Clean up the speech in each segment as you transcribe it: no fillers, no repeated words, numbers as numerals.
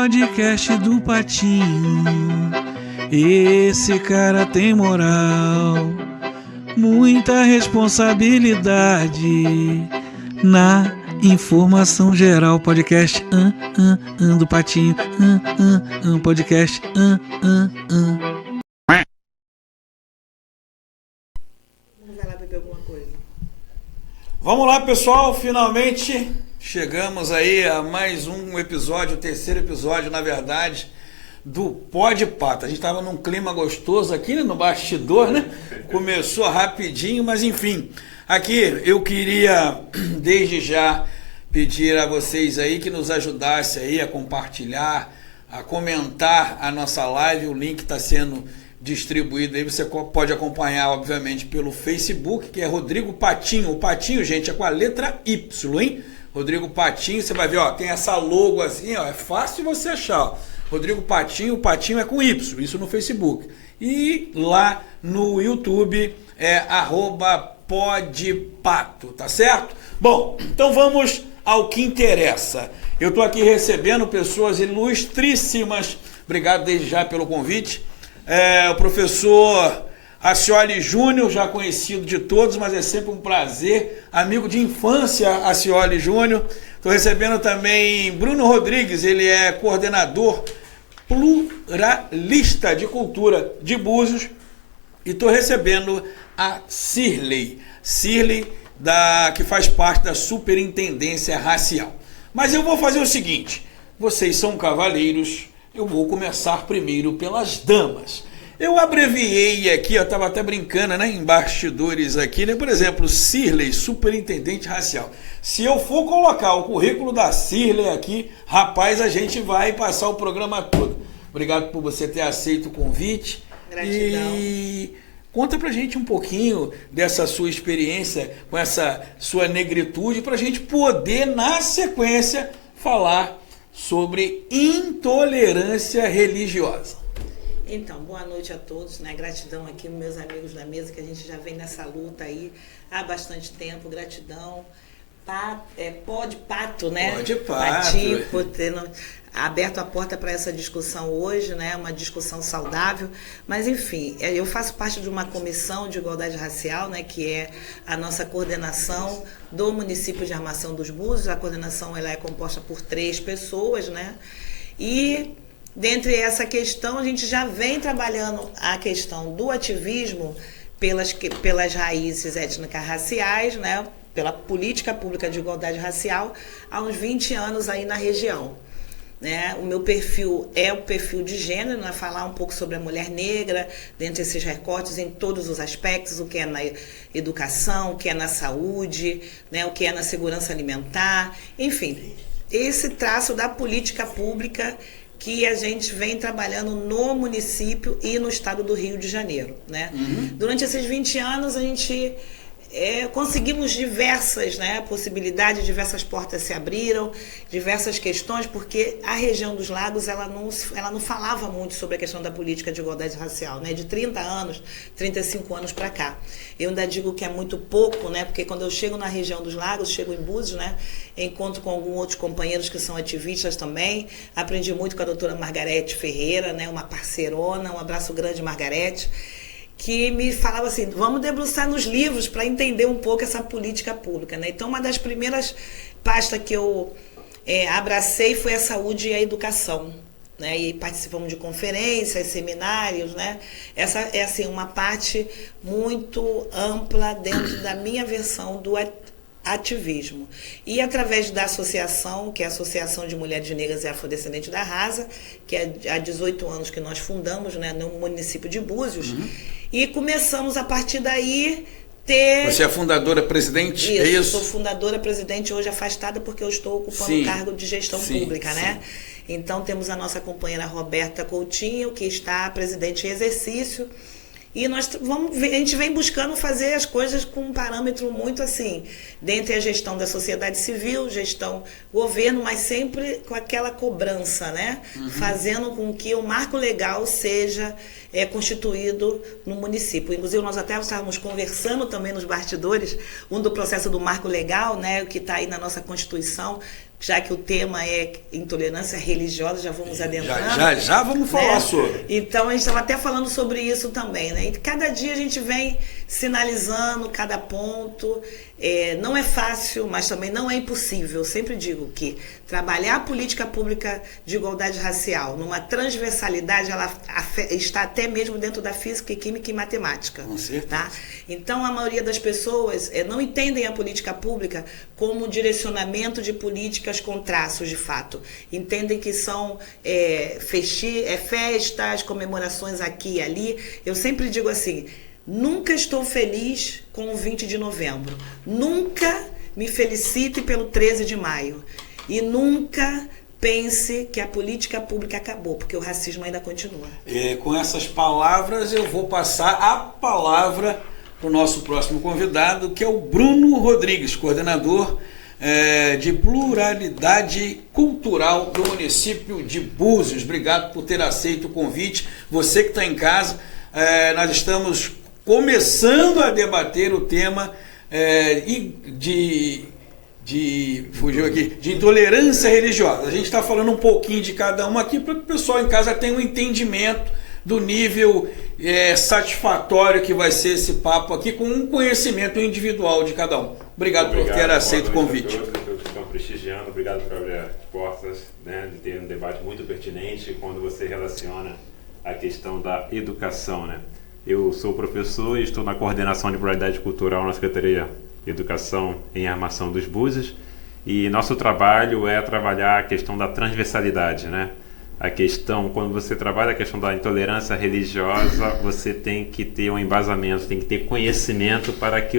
podcast do Patinho. Esse cara tem moral, muita responsabilidade na informação geral. Podcast do Patinho. Podcast Vai lá beber alguma coisa. Vamos lá, pessoal, finalmente chegamos aí a mais um episódio, o terceiro episódio, na verdade, do Pode Pato. A gente estava num clima gostoso aqui, né, no bastidor, né? Começou rapidinho, mas enfim. Aqui eu queria, desde já, pedir a vocês aí que nos ajudassem aí a compartilhar, a comentar a nossa live. O link está sendo distribuído aí. Você pode acompanhar, obviamente, pelo Facebook, que é Rodrigo Patinho. O Patinho, gente, é com a letra Y, hein? Rodrigo Patinho, você vai ver, ó, tem essa logo assim, ó, é fácil você achar, ó. Rodrigo Patinho, o Patinho é com Y, isso no Facebook. E lá no YouTube é @podpato, tá certo? Bom, então vamos ao que interessa. Eu estou aqui recebendo pessoas ilustríssimas. Obrigado desde já pelo convite. O professor Acioli Júnior, já conhecido de todos, mas é sempre um prazer. Amigo de infância, Acioli Júnior. Estou recebendo também Bruno Rodrigues, ele é coordenador pluralista de cultura de Búzios. E estou recebendo a Cirlei, que faz parte da Superintendência Racial. Mas eu vou fazer o seguinte, vocês são cavaleiros, eu vou começar primeiro pelas damas. Eu abreviei aqui, eu estava até brincando, né, em bastidores aqui, né? Por exemplo, Cirlei, Superintendente Racial. Se eu for colocar o currículo da Cirlei aqui, rapaz, a gente vai passar o programa todo. Obrigado por você ter aceito o convite. Gratidão. E conta pra gente um pouquinho dessa sua experiência com essa sua negritude, pra gente poder, na sequência, falar sobre intolerância religiosa. Então, boa noite a todos, né? Gratidão aqui, meus amigos da mesa, que a gente já vem nessa luta aí há bastante tempo. Gratidão. Pode Pato, né? Pode Pato. Patinho, por ter aberto a porta para essa discussão hoje, né? Uma discussão saudável. Mas, enfim, eu faço parte de uma comissão de igualdade racial, né? Que é a nossa coordenação do município de Armação dos Búzios. A coordenação ela é composta por 3 pessoas, né? E dentre essa questão, a gente já vem trabalhando a questão do ativismo pelas raízes étnicas raciais, né? Pela política pública de igualdade racial, há uns 20 anos aí na região. Né? O meu perfil é o perfil de gênero, né? Falar um pouco sobre a mulher negra, dentre esses recortes em todos os aspectos, o que é na educação, o que é na saúde, né? O que é na segurança alimentar, enfim, esse traço da política pública que a gente vem trabalhando no município e no estado do Rio de Janeiro. Né? Durante esses 20 anos, a gente conseguimos diversas, né, possibilidades, diversas portas se abriram, diversas questões, porque a região dos lagos ela não falava muito sobre a questão da política de igualdade racial, né, de 30 anos, 35 anos para cá. Eu ainda digo que é muito pouco, né, porque quando eu chego na região dos lagos, chego em Búzios, né, encontro com alguns outros companheiros que são ativistas também, aprendi muito com a doutora Margarete Ferreira, né, uma parceirona, um abraço grande, Margarete, que me falava assim, vamos debruçar nos livros para entender um pouco essa política pública. Né? Então, uma das primeiras pastas que eu abracei foi a saúde e a educação. Né? E participamos de conferências, seminários. Né? Essa é assim, uma parte muito ampla dentro da minha versão do ativismo. E através da associação, que é a Associação de Mulheres Negras e Afrodescendentes da Rasa, que há 18 anos que nós fundamos, né, no município de Búzios, e começamos a partir daí ter... Você é a fundadora, presidente? Isso, é isso? Sou fundadora, presidente, hoje afastada porque eu estou ocupando o cargo de gestão pública, né? Então temos a nossa companheira Roberta Coutinho, que está presidente em exercício, e a gente vem buscando fazer as coisas com um parâmetro muito assim, dentre a gestão da sociedade civil, gestão governo, mas sempre com aquela cobrança, né? Fazendo com que o marco legal seja constituído no município. Inclusive, nós até estávamos conversando também nos bastidores, do processo do marco legal, né? Que está aí na nossa Constituição, já que o tema é intolerância religiosa, já vamos adentrando. Já vamos falar sobre. Então, a gente estava até falando sobre isso também, né? E cada dia a gente vem sinalizando cada ponto. Não é fácil, mas também não é impossível. Eu sempre digo que trabalhar a política pública de igualdade racial numa transversalidade, ela está até mesmo dentro da física, química e matemática. Com certeza. Tá? Então, a maioria das pessoas não entendem a política pública como direcionamento de políticas com traços, de fato. Entendem que são festas, comemorações aqui e ali. Eu sempre digo assim, nunca estou feliz com o 20 de novembro. Nunca me felicite pelo 13 de maio. E nunca pense que a política pública acabou, porque o racismo ainda continua. Com essas palavras, eu vou passar a palavra para o nosso próximo convidado, que é o Bruno Rodrigues, coordenador de pluralidade cultural do município de Búzios. Obrigado por ter aceito o convite. Você que está em casa, nós estamos começando a debater o tema fugiu aqui, de intolerância religiosa. A gente está falando um pouquinho de cada uma aqui para que o pessoal em casa tenha um entendimento do nível satisfatório que vai ser esse papo aqui, com um conhecimento individual de cada um. Obrigado por ter aceito o convite. Todos que estão prestigiando, obrigado por abrir as portas, né, de ter um debate muito pertinente quando você relaciona a questão da educação, né? Eu sou professor e estou na coordenação de pluralidade cultural na Secretaria de Educação em Armação dos Búzios, e nosso trabalho é trabalhar a questão da transversalidade, né? A questão, quando você trabalha a questão da intolerância religiosa, você tem que ter um embasamento, tem que ter conhecimento para que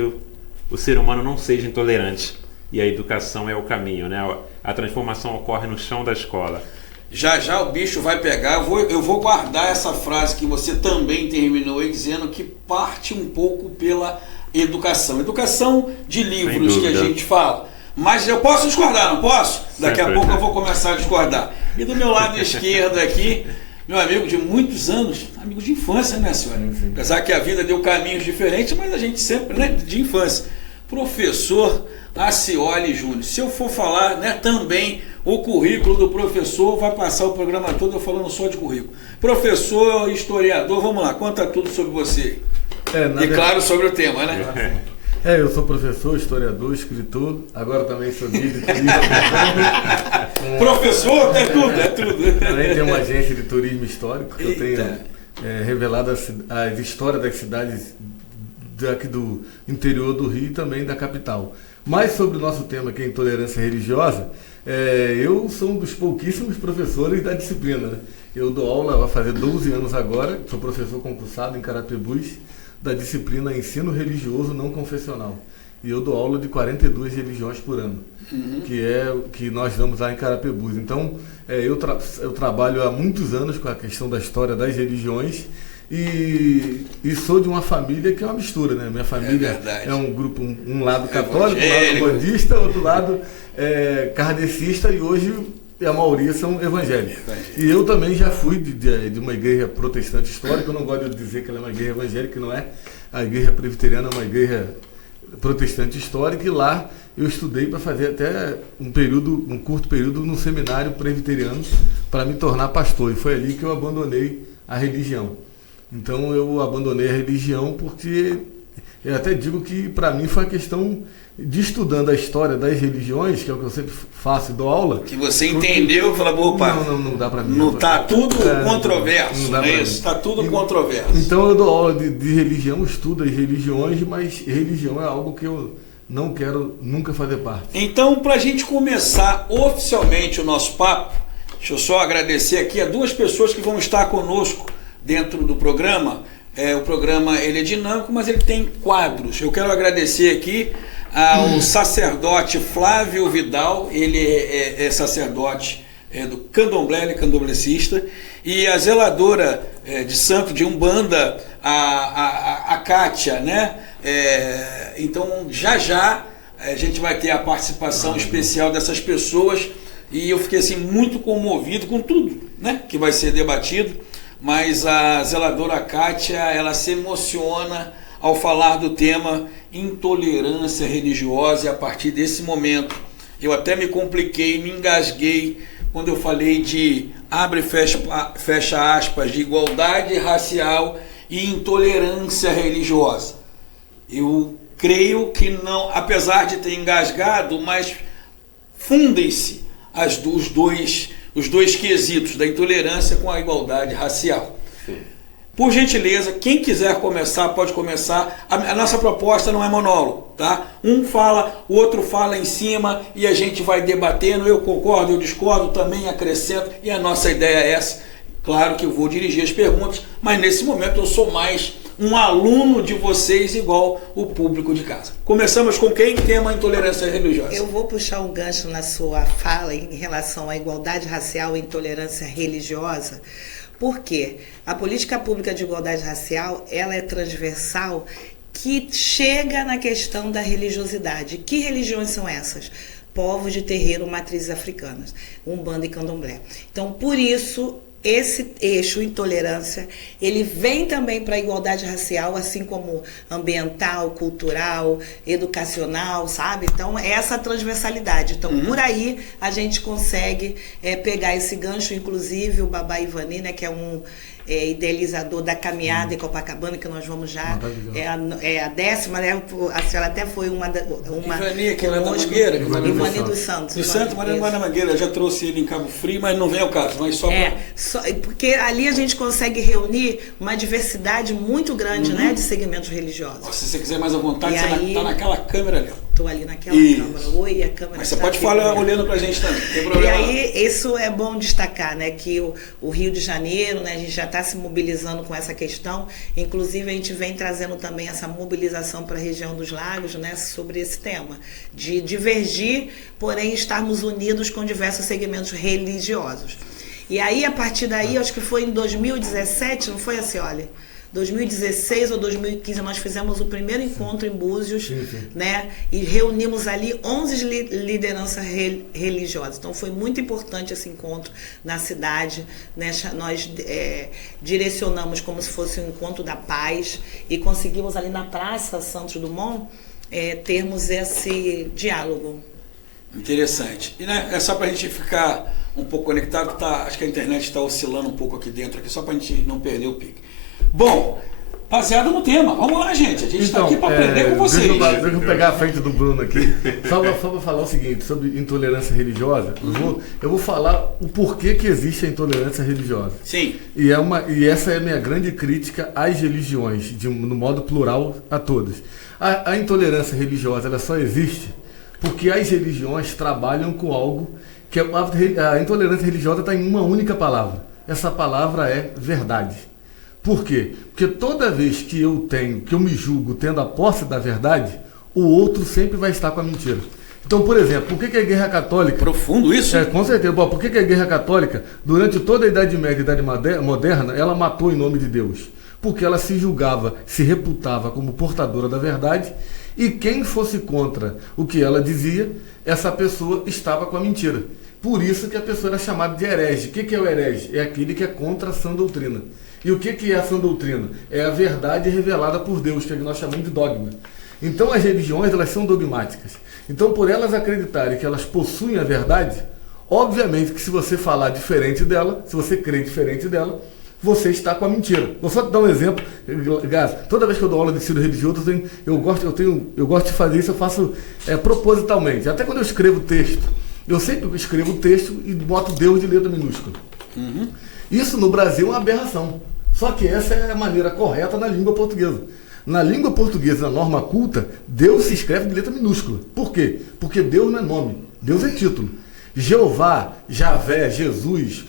o ser humano não seja intolerante. E a educação é o caminho, né? A transformação ocorre no chão da escola. Já o bicho vai pegar. Eu vou guardar essa frase que você também terminou aí, dizendo que parte um pouco pela educação. Educação de livros que a gente fala. Mas eu posso discordar, não posso? Daqui a pouco eu vou começar a discordar. E do meu lado esquerdo aqui, meu amigo de muitos anos, amigo de infância, né, senhora? Apesar que a vida deu caminhos diferentes, mas a gente sempre, né, de infância. Professor Acioli Júnior. Se eu for falar, né, também o currículo do professor, vai passar o programa todo eu falando só de currículo. Professor, historiador, vamos lá, conta tudo sobre você. Claro, sobre o tema, né? Eu sou professor, historiador, escritor, agora também sou guia de turismo. Professor, é tudo. Também tenho uma agência de turismo histórico, que eu tenho revelado as histórias das cidades aqui do interior do Rio e também da capital. Mas sobre o nosso tema, que é intolerância religiosa, eu sou um dos pouquíssimos professores da disciplina, né? Eu dou aula, vai fazer 12 anos agora, sou professor concursado em Carapebus, da disciplina Ensino Religioso Não Confessional. E eu dou aula de 42 religiões por ano, que é o que nós damos lá em Carapebus. Então, eu trabalho há muitos anos com a questão da história das religiões e sou de uma família que é uma mistura, né? Minha família é um grupo, um lado católico, um lado bandista, outro lado kardecista, e hoje a maioria são evangélicos. E eu também já fui de uma igreja protestante histórica. Eu não gosto de dizer que ela é uma igreja evangélica, não é. A igreja presbiteriana é uma igreja protestante histórica, e lá eu estudei para fazer até um curto período no seminário presbiteriano para me tornar pastor, e foi ali que eu abandonei a religião. Então eu abandonei a religião porque eu até digo que para mim foi uma questão de, estudando a história das religiões, que é o que eu sempre faço e dou aula. Que você entendeu e falou, opa, não dá para mim. Não está tudo controverso, não é isso? Está tudo controverso. Então eu dou aula de religião, estudo as religiões, mas religião é algo que eu não quero nunca fazer parte. Então, para a gente começar oficialmente o nosso papo, deixa eu só agradecer aqui a duas pessoas que vão estar conosco dentro do programa. O programa ele é dinâmico, mas ele tem quadros. Eu quero agradecer aqui ao sacerdote Flávio Vidal, ele é sacerdote do candomblé, ele é candomblessista, e a zeladora de santo de Umbanda, a Kátia, né? Então já a gente vai ter a participação especial dessas pessoas, e eu fiquei assim muito comovido com tudo, né, que vai ser debatido. Mas a zeladora Kátia, ela se emociona ao falar do tema intolerância religiosa, e a partir desse momento Eu até me compliquei, me engasguei quando eu falei de, abre e fecha aspas, de igualdade racial e intolerância religiosa. Eu creio que não, apesar de ter engasgado, mas fundem-se os dois quesitos da intolerância com a igualdade racial. Sim. Por gentileza, quem quiser começar, pode começar. A nossa proposta não é monólogo, tá? Um fala, o outro fala em cima e a gente vai debatendo. Eu concordo, eu discordo, também acrescento. E a nossa ideia é essa. Claro que eu vou dirigir as perguntas, mas nesse momento eu sou mais um aluno de vocês, igual o público de casa. Começamos com quem? Tema intolerância religiosa. Eu vou puxar um gancho na sua fala em relação à igualdade racial e intolerância religiosa. Por quê? A política pública de igualdade racial, ela é transversal, que chega na questão da religiosidade. Que religiões são essas? Povos de terreiro, matrizes africanas, Umbanda e Candomblé. Então, por isso, esse eixo intolerância, ele vem também para a igualdade racial, assim como ambiental, cultural, educacional, sabe? Então, é essa transversalidade. Então, por aí a gente consegue pegar esse gancho, inclusive o Babá Ivani, né, que é um idealizador da caminhada em Copacabana, que nós vamos já, é a 10ª, né? A senhora até foi uma Ivani, aquela da Mangueira? Ivani dos Santos. Do Santos, mas não é da Mangueira, eu já trouxe ele em Cabo Frio, mas não vem ao caso, mas só porque ali a gente consegue reunir uma diversidade muito grande, né, de segmentos religiosos. Se você quiser mais à vontade, E você aí- está naquela câmera ali. Estou ali naquela Isso. câmera. Oi, a câmera. Mas você está pode aqui, falar né? olhando pra gente também, não tem E problema não. aí, isso é bom destacar, né? Que o Rio de Janeiro, né? A gente já está se mobilizando com essa questão. Inclusive, a gente vem trazendo também essa mobilização para a região dos lagos, né? Sobre esse tema. De divergir, porém estarmos unidos com diversos segmentos religiosos. E aí, a partir daí, acho que foi em 2017, não foi assim, olha... 2016 ou 2015, nós fizemos o primeiro encontro em Búzios, né? E reunimos ali 11 lideranças religiosas. Então, foi muito importante esse encontro na cidade, né? Nós direcionamos como se fosse um encontro da paz e conseguimos ali na Praça Santos Dumont termos esse diálogo. Interessante. E né, é só para a gente ficar um pouco conectado, que acho que a internet está oscilando um pouco aqui dentro, aqui, só para a gente não perder o pique. Bom, baseado no tema, vamos lá, gente. A gente está aqui para aprender com vocês. Deixa eu pegar a frente do Bruno aqui. Só para falar o seguinte, sobre intolerância religiosa, eu vou falar o porquê que existe a intolerância religiosa. Sim. E essa é a minha grande crítica às religiões, no modo plural a todas. A intolerância religiosa, ela só existe porque as religiões trabalham com algo que a intolerância religiosa está em uma única palavra. Essa palavra é verdade. Por quê? Porque toda vez que eu me julgo tendo a posse da verdade, o outro sempre vai estar com a mentira. Então, por exemplo, por que a Igreja Católica... Profundo isso? Com certeza. Por que a Igreja Católica, durante toda a Idade Média e Idade Moderna, ela matou em nome de Deus? Porque ela se julgava, se reputava como portadora da verdade, e quem fosse contra o que ela dizia, essa pessoa estava com a mentira. Por isso que a pessoa era chamada de herege. O que é o herege? É aquele que é contra a sã doutrina. E o que é a sã doutrina? É a verdade revelada por Deus, que nós chamamos de dogma. Então as religiões, elas são dogmáticas. Então, por elas acreditarem que elas possuem a verdade, obviamente que se você falar diferente dela, se você crer diferente dela, você está com a mentira. Vou só te dar um exemplo. Toda vez que eu dou aula de ensino religioso, eu gosto de fazer isso, eu faço propositalmente. Até quando eu escrevo texto, eu sempre escrevo o texto e boto Deus de letra minúscula. Isso no Brasil é uma aberração. Só que essa é a maneira correta na língua portuguesa. Na língua portuguesa, na norma culta, Deus se escreve de letra minúscula. Por quê? Porque Deus não é nome, Deus é título. Jeová, Javé, Jesus,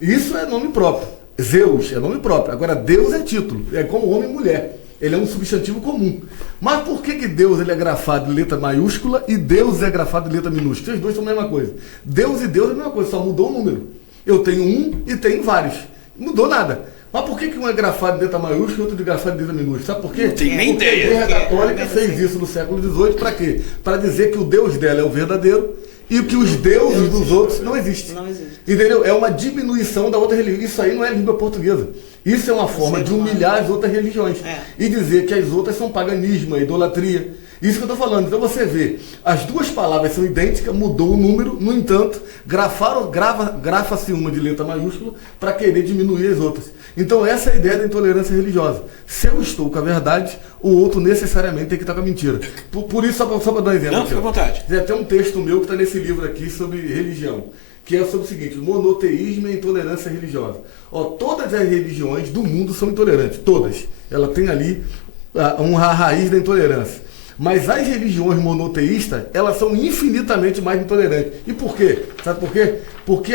isso é nome próprio. Zeus é nome próprio. Agora, Deus é título, é como homem e mulher. Ele é um substantivo comum. Mas por que Deus ele é grafado de letra maiúscula e Deus é grafado de letra minúscula? Os dois são a mesma coisa. Deus e Deus é a mesma coisa, só mudou o número. Eu tenho um e tenho vários. Não mudou nada. Mas por que um é grafado de letra maiúscula e outro de grafado de letra minúscula? Sabe por quê? Não tenho nem ideia. A Igreja Católica fez isso no século XVIII para quê? Para dizer que o Deus dela é o verdadeiro e que os deuses dos outros não existem. Não existe. Entendeu? É uma diminuição da outra religião. Isso aí não é língua portuguesa. Isso é uma forma de humilhar as outras religiões. E dizer que as outras são paganismo, idolatria. Isso que eu estou falando. Então você vê, as duas palavras são idênticas, mudou o número, no entanto, grafa-se uma de letra maiúscula para querer diminuir as outras. Então essa é a ideia da intolerância religiosa. Se eu estou com a verdade, o outro necessariamente tem que estar com a mentira. Por isso, só para dar um exemplo. Não, fica à vontade. Tem até um texto meu que está nesse livro aqui sobre religião, que é sobre o seguinte: monoteísmo e intolerância religiosa. Todas as religiões do mundo são intolerantes, todas. Ela tem ali uma raiz da intolerância. Mas as religiões monoteístas, elas são infinitamente mais intolerantes. E por quê? Sabe por quê? Porque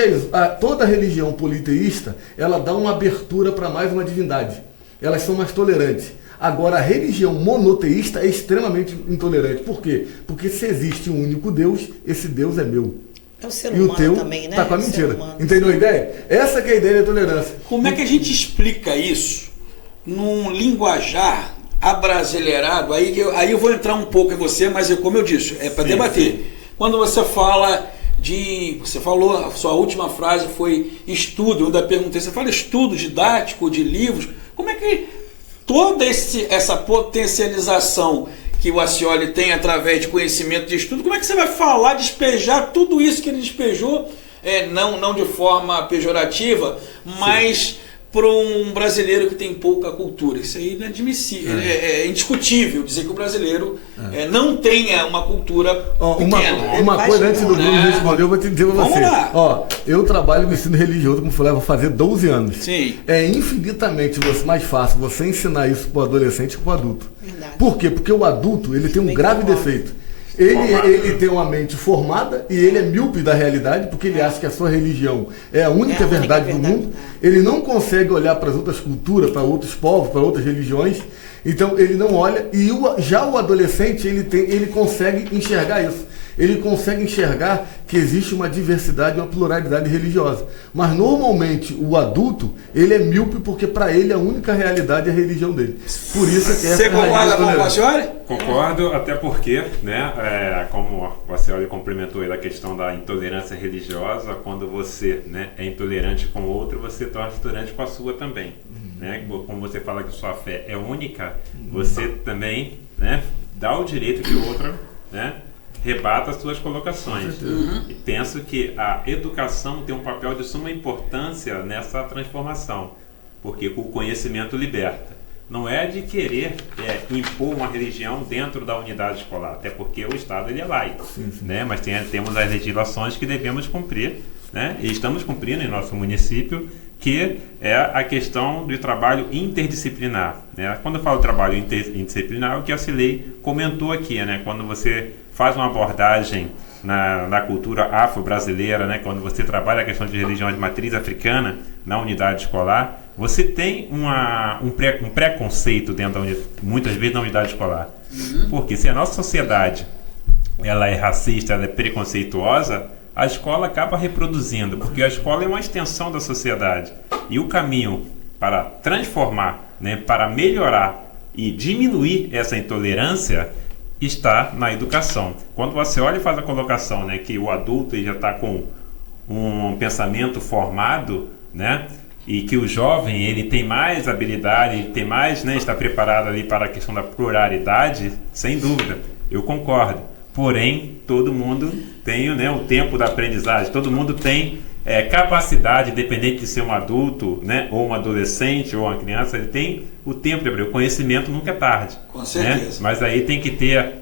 toda religião politeísta, ela dá uma abertura para mais uma divindade. Elas são mais tolerantes. Agora, a religião monoteísta é extremamente intolerante. Por quê? Porque se existe um único Deus, esse Deus é meu. É o ser E o humano teu também, né? tá com a O ser mentira. humano. Entendeu a ideia? Essa que é a ideia da tolerância. Como é que a gente explica isso num linguajar abrasileirado? Aí eu vou entrar um pouco em você, mas como eu disse, é para debater. Sim. Quando você fala você falou, a sua última frase foi estudo, eu ainda perguntei, você fala estudo didático de livros, como é que toda essa potencialização que o Acioli tem através de conhecimento de estudo, como é que você vai falar, despejar tudo isso que ele despejou, não de forma pejorativa, mas para um brasileiro que tem pouca cultura? Isso aí não é admissível, é indiscutível dizer que o brasileiro não tenha uma cultura pequena. Uma coisa antes do Bruno responder, eu vou te dizer para você. Lá. Eu trabalho no ensino religioso, como falei, vou fazer 12 anos. Sim. É infinitamente mais fácil você ensinar isso para o adolescente que para o adulto. Verdade. Por quê? Porque o adulto ele tem um grave defeito. Ele tem uma mente formada e ele é míope da realidade, porque ele acha que a sua religião é a única verdade do mundo. Ele não consegue olhar para as outras culturas, para outros povos, para outras religiões. Então ele não olha. E já o adolescente ele consegue enxergar isso. Ele consegue enxergar que existe uma diversidade, uma pluralidade religiosa. Mas normalmente o adulto, ele é míope porque para ele a única realidade é a religião dele. Por isso é que Você concorda com o Acioli? Concordo, até porque, né, como o Acioli complementou aí da questão da intolerância religiosa, quando você, né, é intolerante com o outro, você torna intolerante com a sua também. Né? Como você fala que sua fé é única, você também, né, dá o direito que o outro, né, rebata as suas colocações. E penso que a educação tem um papel de suma importância nessa transformação, porque o conhecimento liberta. Não é de querer impor uma religião dentro da unidade escolar, até porque o Estado ele é laico, né? Mas temos as legislações que devemos cumprir, né? E estamos cumprindo em nosso município, que é a questão do trabalho interdisciplinar, né? Quando eu falo trabalho interdisciplinar, o que a Cilei comentou aqui, né? Quando você faz uma abordagem na cultura afro-brasileira, né? Quando você trabalha a questão de religião de matriz africana na unidade escolar, você tem um preconceito muitas vezes na unidade escolar. Porque se a nossa sociedade ela é racista, ela é preconceituosa, a escola acaba reproduzindo, porque a escola é uma extensão da sociedade. E o caminho para transformar, né, para melhorar e diminuir essa intolerância está na educação. Quando você olha e faz a colocação, né, que o adulto já está com um pensamento formado, né, e que o jovem ele tem mais habilidade, ele tem mais, né, está preparado ali para a questão da pluralidade, sem dúvida, eu concordo. Porém, todo mundo tem, né, o tempo da aprendizagem, todo mundo tem capacidade, independente de ser um adulto, né, ou um adolescente ou uma criança, ele tem o tempo de aprender. O conhecimento nunca é tarde. Com certeza. Né? Mas aí tem que ter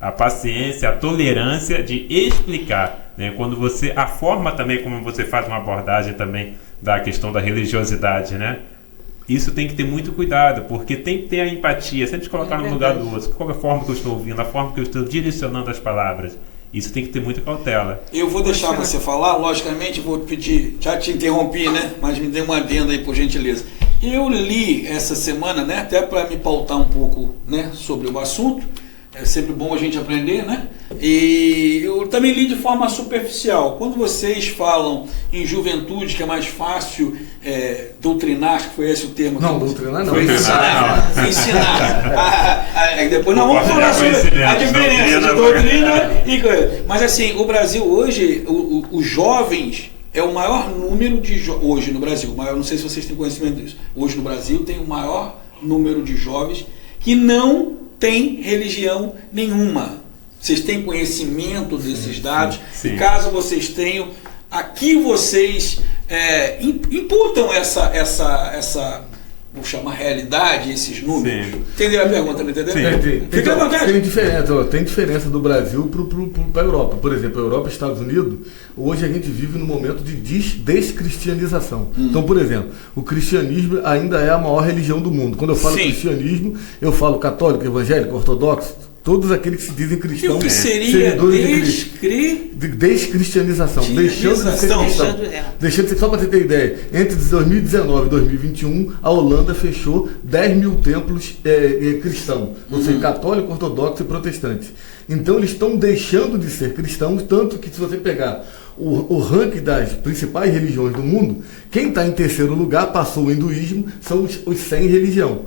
a paciência, a tolerância de explicar. Né? A forma também como você faz uma abordagem também da questão da religiosidade, né? Isso tem que ter muito cuidado, porque tem que ter a empatia, sempre se colocar no lugar do outro. Qual é a forma que eu estou ouvindo, a forma que eu estou direcionando as palavras. Isso tem que ter muita cautela. Eu vou deixar você falar, logicamente, vou pedir, já te interrompi, né? Mas me dê uma adenda aí, por gentileza. Eu li essa semana, né? Até para me pautar um pouco, né, sobre o assunto. É sempre bom a gente aprender, né? E eu também li de forma superficial. Quando vocês falam em juventude, que é mais fácil doutrinar, acho que foi esse o termo. Não, doutrinar não. Foi ensinar. Depois nós vamos falar sobre a diferença de doutrina e coisa. Mas assim, o Brasil hoje, os jovens, é o maior número de hoje no Brasil. Não sei se vocês têm conhecimento disso. Hoje no Brasil tem o maior número de jovens que não tem religião nenhuma. Vocês têm conhecimento desses dados? Sim. E caso vocês tenham, aqui vocês imputam essa vou chamar realidade, esses números. Sim. Entendeu a pergunta, não entendeu? Sim. Fica à vontade. Tem diferença do Brasil para a Europa. Por exemplo, a Europa e Estados Unidos, hoje a gente vive num momento de descristianização. Então, por exemplo, o cristianismo ainda é a maior religião do mundo. Quando eu falo cristianismo, eu falo católico, evangélico, ortodoxo, todos aqueles que se dizem cristãos. E o que seria descristianização? Deixando de ser cristão. Deixando de ser, só para você ter ideia, entre 2019 e 2021, a Holanda fechou 10 mil templos cristãos, ou seja, católico, ortodoxo e protestante. Então eles estão deixando de ser cristãos, tanto que se você pegar o ranking das principais religiões do mundo, quem está em terceiro lugar passou o hinduísmo, são os sem religião.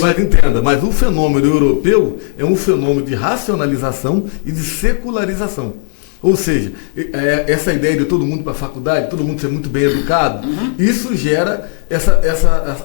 Mas entenda, mas o fenômeno europeu é um fenômeno de racionalização e de secularização. Ou seja, essa ideia de todo mundo para a faculdade, todo mundo ser muito bem educado, isso gera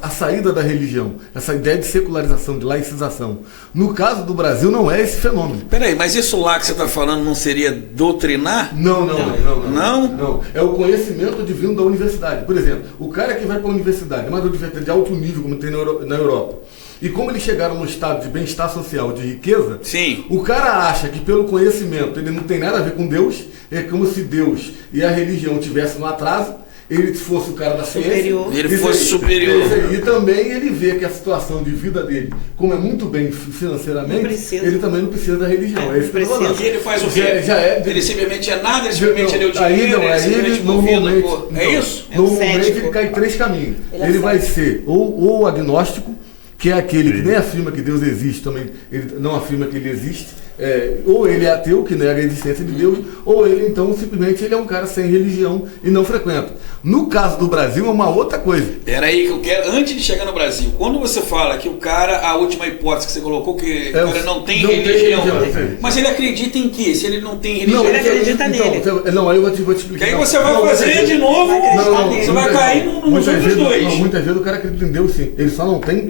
a saída da religião, essa ideia de secularização, de laicização. No caso do Brasil, não é esse fenômeno. Peraí, mas isso lá que você está falando não seria doutrinar? Não. Não? É o conhecimento divino da universidade. Por exemplo, o cara que vai para a universidade, uma universidade de alto nível, como tem na Europa, e como eles chegaram no estado de bem-estar social, de riqueza, sim, o cara acha que pelo conhecimento ele não tem nada a ver com Deus, é como se Deus e a religião tivessem um atraso, ele fosse o cara da ciência. Ele fosse superior. E também ele vê que a situação de vida dele, como é muito bem financeiramente, ele também não precisa da religião. É isso que eu tô falando. E ele faz o quê? Ele simplesmente é nada, ele simplesmente deu dinheiro, é isso? Normalmente ele cai em 3 caminhos. Ele vai ser ou agnóstico, que é aquele que nem afirma que Deus existe, também ele não afirma que ele existe, ou ele é ateu, que nega a existência de Deus, ou ele então simplesmente ele é um cara sem religião e não frequenta. No caso do Brasil é uma outra coisa. Peraí, que eu quero, antes de chegar no Brasil, quando você fala que o cara, a última hipótese que você colocou, que o cara não tem religião, mas ele acredita em quê? Se ele não tem religião, ele acredita nele. Não, aí eu vou te explicar. Que aí você vai fazer de novo, você vai cair nos outros dois. Muitas vezes o cara acredita em Deus, sim. Ele só não tem...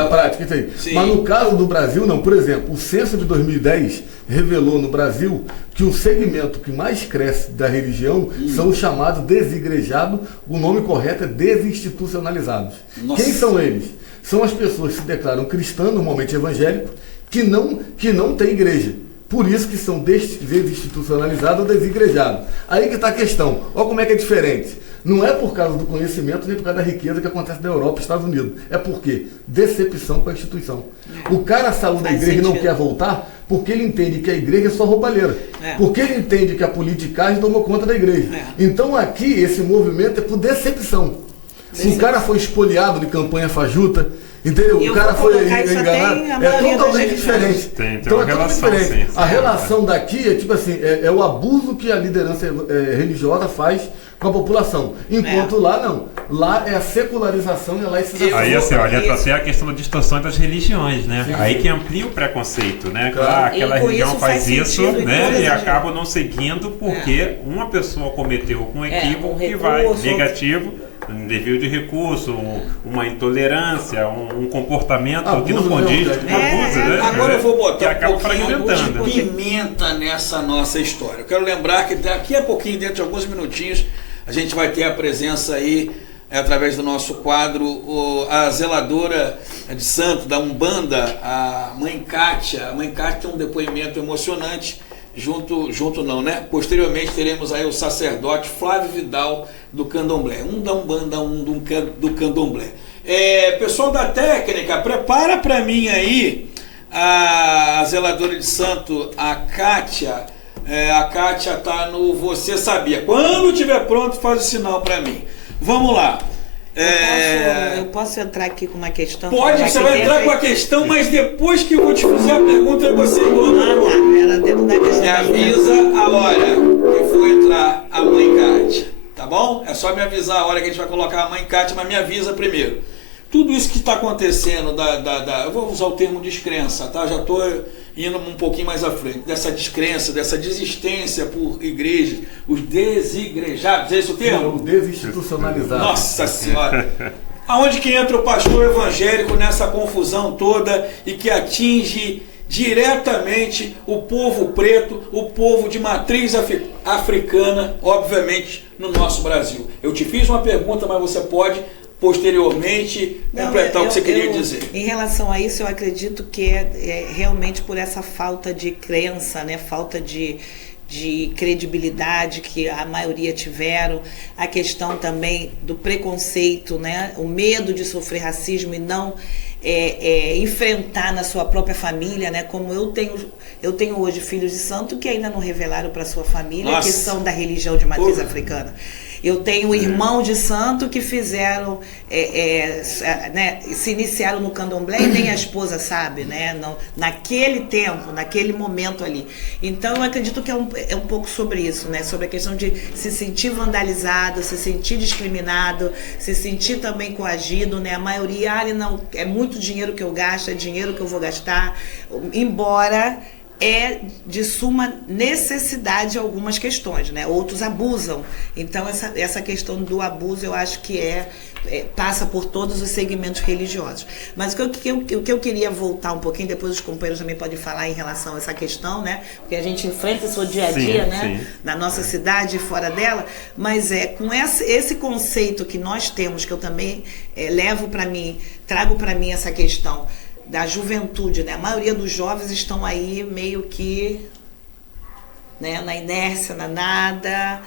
a prática, isso aí. Sim. Mas no caso do Brasil, não. Por exemplo, o censo de 2010 revelou no Brasil que o segmento que mais cresce da religião são os chamados desigrejados, o nome correto é desinstitucionalizados. Nossa. Quem são eles? São as pessoas que se declaram cristãs, normalmente evangélicos, que não têm igreja. Por isso que são desinstitucionalizados ou desigrejados. Aí que está a questão. Olha como é que é diferente. Não é por causa do conhecimento nem por causa da riqueza que acontece na Europa e Estados Unidos. É por quê? Decepção com a instituição. O cara saiu da igreja e não quer voltar porque ele entende que a igreja é só roubalheira. Porque ele entende que a politicagem tomou conta da igreja. Então aqui esse movimento é por decepção. Se o cara foi espoliado de campanha fajuta, entendeu? O cara foi enganado, é totalmente diferente. Então é tudo diferente. A relação daqui é tipo assim, é o abuso que a liderança religiosa faz com a população. Enquanto lá não. Lá é a secularização e a laicização. Aí assim, olha, entra até a questão da distorção das religiões, né? Sim. Aí que amplia o preconceito, né? Claro. Aquela religião faz isso, né? E acaba não seguindo porque uma pessoa cometeu um equívoco que vai negativo. Um desvio de recurso, uma intolerância, um comportamento que não condiz, abuso, né? Agora eu vou botar que acaba fragmentando, de pimenta nessa nossa história. Eu quero lembrar que daqui a pouquinho, dentro de alguns minutinhos, a gente vai ter a presença aí, através do nosso quadro, a zeladora de santo da Umbanda, a mãe Kátia. A mãe Kátia tem um depoimento emocionante. Junto não, né? Posteriormente teremos aí o sacerdote Flávio Vidal do Candomblé. Um da Umbanda, um do Candomblé. Pessoal da técnica, prepara para mim aí a zeladora de santo, a Kátia. A Kátia tá no Você Sabia. Quando estiver pronto, faz o sinal para mim. Vamos lá. Eu posso entrar aqui com uma questão? Pode, você vai entrar com a questão, mas depois que eu vou te fazer a pergunta, você era dentro da questão. Me avisa a hora que for entrar a mãe Kátia, tá bom? É só me avisar a hora que a gente vai colocar a mãe Kátia, mas me avisa primeiro. Tudo isso que está acontecendo, eu vou usar o termo descrença, tá? Já estou indo um pouquinho mais à frente, dessa descrença, dessa desistência por igrejas, os desigrejados, é esse o termo? Não, desinstitucionalizados. Nossa Senhora! Aonde que entra o pastor evangélico nessa confusão toda e que atinge diretamente o povo preto, o povo de matriz africana, obviamente, no nosso Brasil? Eu te fiz uma pergunta, mas você pode posteriormente completar o que você queria dizer. Em relação a isso, eu acredito que é realmente por essa falta de crença, né? Falta de credibilidade que a maioria tiveram, a questão também do preconceito, né? O medo de sofrer racismo e não enfrentar na sua própria família, né? Como eu tenho hoje filhos de santo que ainda não revelaram para sua família. Nossa. Que são da religião de matriz africana. Eu tenho irmão de santo que fizeram, né, se iniciaram no candomblé e nem a esposa sabe, né, não, naquele tempo, naquele momento ali. Então eu acredito que é um pouco sobre isso, né, sobre a questão de se sentir vandalizado, se sentir discriminado, se sentir também coagido, né, a maioria, não, é muito dinheiro que eu gasto, é dinheiro que eu vou gastar, embora é de suma necessidade algumas questões, né? Outros abusam. Então, essa questão do abuso, eu acho que passa por todos os segmentos religiosos. Mas o que eu queria voltar um pouquinho, depois os companheiros também podem falar em relação a essa questão, né? Porque a gente enfrenta isso dia a dia, sim, né? Sim. Na nossa cidade e fora dela, mas com esse conceito que nós temos, que eu também levo para mim, trago para mim essa questão da juventude, né? A maioria dos jovens estão aí meio que, né, na inércia, na nada,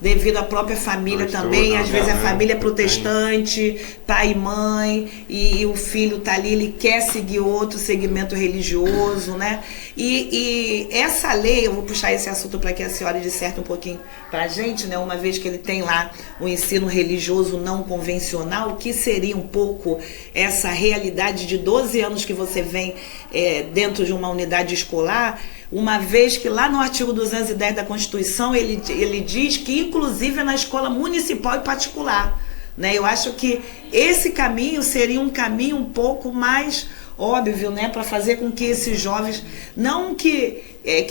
devido à própria família também. Às vezes a família é protestante, pai e mãe, e o filho tá ali, ele quer seguir outro segmento religioso, né? E essa lei, eu vou puxar esse assunto para que a senhora disserte um pouquinho para a gente, né? Uma vez que ele tem lá o ensino religioso não convencional, o que seria um pouco essa realidade de 12 anos que você vem dentro de uma unidade escolar, uma vez que lá no artigo 210 da Constituição ele diz que inclusive é na escola municipal e particular, né? Eu acho que esse caminho seria um caminho um pouco mais óbvio, né, para fazer com que esses jovens, não que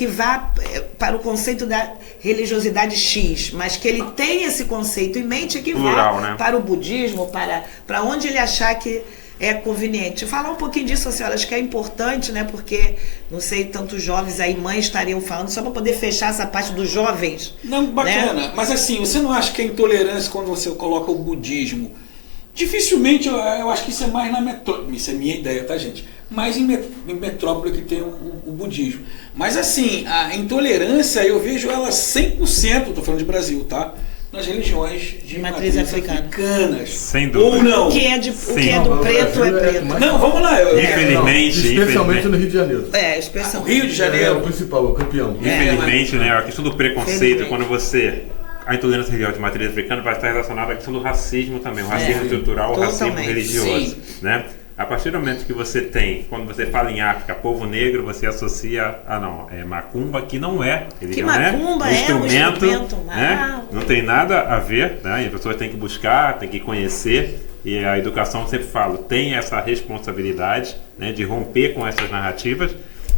vá para o conceito da religiosidade X, mas que ele tenha esse conceito em mente e que vá, né, para o budismo, para onde ele achar que é conveniente. Falar um pouquinho disso, senhora, acho que é importante, né, porque, não sei, tantos jovens aí, mães estariam falando, só para poder fechar essa parte dos jovens. Não, bacana, né? Mas assim, você não acha que a intolerância, quando você coloca o budismo, dificilmente, eu acho que isso é mais na metrópole, isso é minha ideia, tá, gente? Mais em metrópole que tem o budismo. Mas assim, a intolerância, eu vejo ela 100%, tô falando de Brasil, tá? Nas religiões de matriz africanas. Sem dúvida. Ou não. O que é do preto é preto. Não, vamos lá. Infelizmente. Especialmente no Rio de Janeiro. O Rio de Janeiro. É o principal, o campeão. Infelizmente, né, a questão do preconceito, quando você... A intolerância religiosa de matriz africana vai estar relacionada à questão do racismo também, o racismo estrutural, o racismo religioso, né? A partir do momento que você tem, quando você fala em África, povo negro, você associa é macumba, que não é religião, que macumba né? Um instrumento, né? Não tem nada a ver, né? E as pessoas têm que buscar, têm que conhecer, e a educação, sempre falo, tem essa responsabilidade, né, de romper com essas narrativas.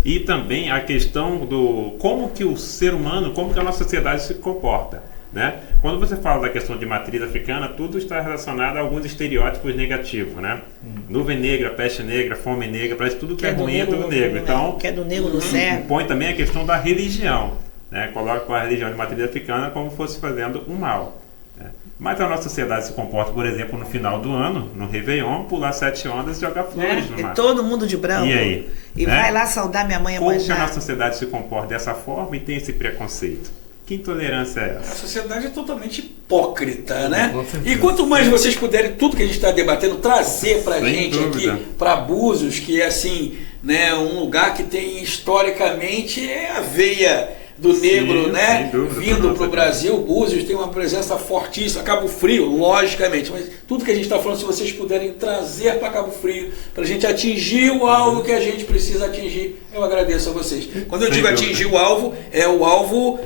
E também a questão do como que o ser humano, como que a nossa sociedade se comporta, né? Quando você fala da questão de matriz africana, tudo está relacionado a alguns estereótipos negativos, né? Nuvem negra, peste negra, fome negra, parece tudo que é ruim é do negro. Então, que é do negro no céu. Põe também a questão da religião, né? Coloca a religião de matriz africana como se fosse fazendo um mal, né? Mas a nossa sociedade se comporta, por exemplo, no final do ano, no Réveillon, pular 7 ondas e jogar flores no mar. E todo mundo de branco. E aí? E vai lá saudar minha mãe Como que a nossa sociedade se comporta dessa forma e tem esse preconceito? Que intolerância é essa? A sociedade é totalmente hipócrita, né? E quanto mais vocês puderem, tudo que a gente está debatendo, trazer para a gente aqui, para Búzios, que é assim, né, um lugar que tem historicamente a veia do negro, né, vindo para o Brasil. Búzios tem uma presença fortíssima, Cabo Frio, logicamente, mas tudo que a gente está falando, se vocês puderem trazer para Cabo Frio, para a gente atingir o alvo que a gente precisa atingir, eu agradeço a vocês. Quando eu digo atingir o alvo, é o alvo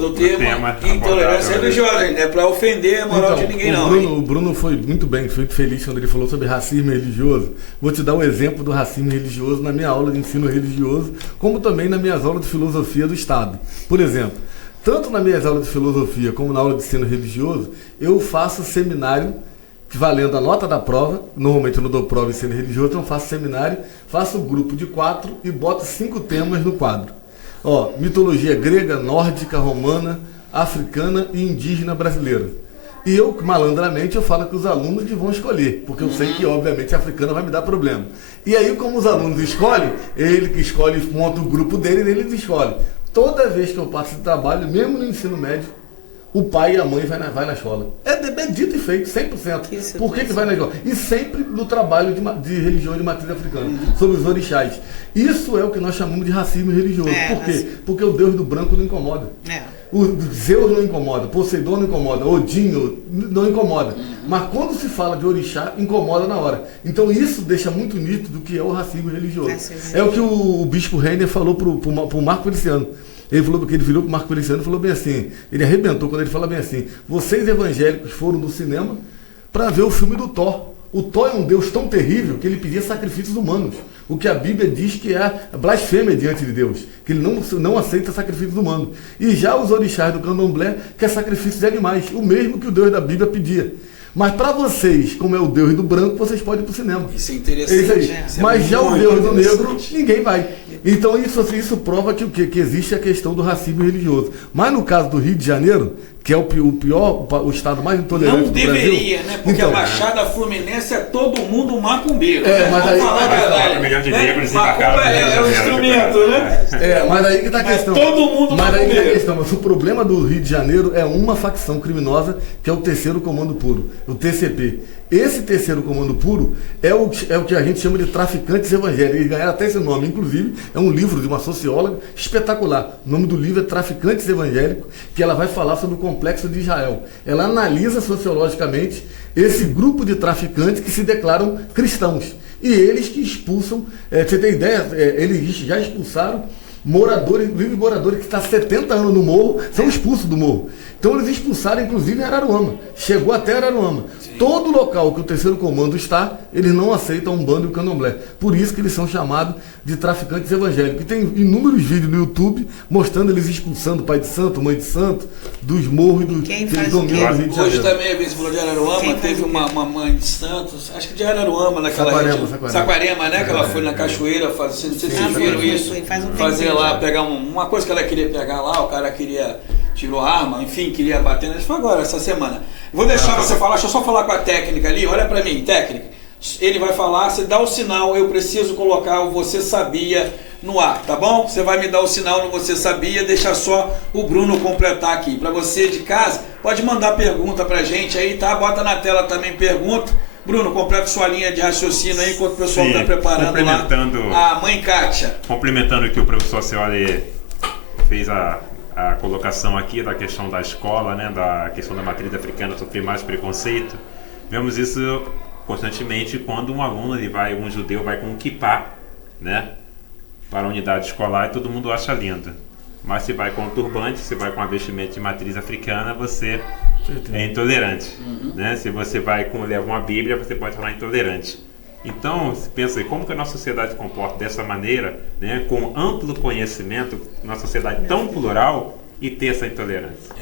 do tema intolerância religiosa, não é para ofender a moral de ninguém, não. O Bruno foi muito bem, foi muito feliz quando ele falou sobre racismo religioso. Vou te dar um exemplo do racismo religioso na minha aula de ensino religioso, como também nas minhas aulas de filosofia do Estado. Por exemplo, tanto nas minhas aulas de filosofia como na aula de ensino religioso, eu faço seminário valendo a nota da prova. Normalmente eu não dou prova em ensino religioso, então eu faço seminário, faço um grupo de 4 e boto 5 temas no quadro. Ó, mitologia grega, nórdica, romana, africana e indígena brasileira. E eu, malandramente, eu falo que os alunos vão escolher, porque eu sei que, obviamente, a africana vai me dar problema. E aí, como os alunos escolhem, ele que escolhe, monta o grupo dele e eles escolhem. Toda vez que eu passo de trabalho, mesmo no ensino médio, o pai e a mãe vai na escola. É dito e feito, 100%. Por que vai na escola? E sempre no trabalho de religião de matriz africana, sobre os orixás. Isso é o que nós chamamos de racismo religioso. Por quê? Porque o Deus do branco não incomoda. O Zeus não incomoda, Poseidon não incomoda, Odin não incomoda. Mas quando se fala de orixá, incomoda na hora. Então isso deixa muito nítido o que é o racismo religioso. É o que o bispo Reiner falou pro Marco Feliciano. Ele falou que ele virou para o Marco Feliciano e falou bem assim, ele arrebentou quando ele fala bem assim: vocês evangélicos foram do cinema para ver o filme do Thor. O Thor é um Deus tão terrível que ele pedia sacrifícios humanos. O que a Bíblia diz que é blasfêmia diante de Deus, que ele não aceita sacrifícios humanos. E já os orixás do candomblé quer sacrifícios de animais, o mesmo que o Deus da Bíblia pedia. Mas para vocês, como é o Deus do branco, vocês podem ir para o cinema. Isso é interessante. É isso aí. Mas já o Deus do negro, ninguém vai. Então isso prova que existe a questão do racismo religioso. Mas no caso do Rio de Janeiro, que é o pior, o estado mais intolerante do Brasil. Não deveria, né? Porque a Baixada Fluminense é todo mundo macumbeiro. Mas aí... É o instrumento, né? Mas aí que está a questão. Todo mundo macumbeiro. Mas o problema do Rio de Janeiro é uma facção criminosa, que é o Terceiro Comando Puro, o TCP. Esse Terceiro Comando Puro é o que a gente chama de traficantes evangélicos. Eles ganharam até esse nome. Inclusive, é um livro de uma socióloga espetacular. O nome do livro é Traficantes Evangélicos, que ela vai falar sobre o complexo de Israel. Ela analisa sociologicamente esse grupo de traficantes que se declaram cristãos. E eles que expulsam, você tem ideia, eles já expulsaram moradores que estão há 70 anos no morro, são expulsos do morro. Então eles expulsaram, inclusive, em Araruama. Chegou até Araruama. Sim. Todo local que o Terceiro Comando está, eles não aceitam Umbanda e o Candomblé. Por isso que eles são chamados de traficantes evangélicos. E tem inúmeros vídeos no YouTube mostrando eles expulsando pai de santo, mãe de santo, dos morros do Rio de Janeiro. Hoje também, você falou de Araruama, teve uma mãe de santos, acho que de Araruama, naquela região. Saquarema, né? Que ela foi na cachoeira, não sei se vocês viram isso. Fazer lá, pegar uma coisa que ela queria pegar lá, o cara tirou a arma, enfim, queria bater nele. Foi agora, essa semana. Vou deixar você falar, deixa eu só falar com a técnica ali, olha pra mim, técnica. Ele vai falar, você dá o sinal, eu preciso colocar o Você Sabia no ar, tá bom? Você vai me dar o sinal no Você Sabia, deixa só o Bruno completar aqui. Pra você de casa, pode mandar pergunta pra gente aí, tá? Bota na tela também pergunta. Bruno, completa sua linha de raciocínio aí enquanto o pessoal está preparando lá. A mãe Kátia. Complementando o que o professor Cioli fez a colocação aqui da questão da escola, né, da questão da matriz africana sofrer mais preconceito. Vemos isso constantemente quando um aluno, um judeu vai com um kippá, né, para a unidade escolar e todo mundo acha lindo. Mas se vai com um turbante, se vai com a vestimenta de matriz africana, você é intolerante. Né? Se você leva uma Bíblia, você pode falar intolerante. Então, pensa aí, como que a nossa sociedade se comporta dessa maneira, né, com amplo conhecimento, numa sociedade tão plural, e ter essa intolerância.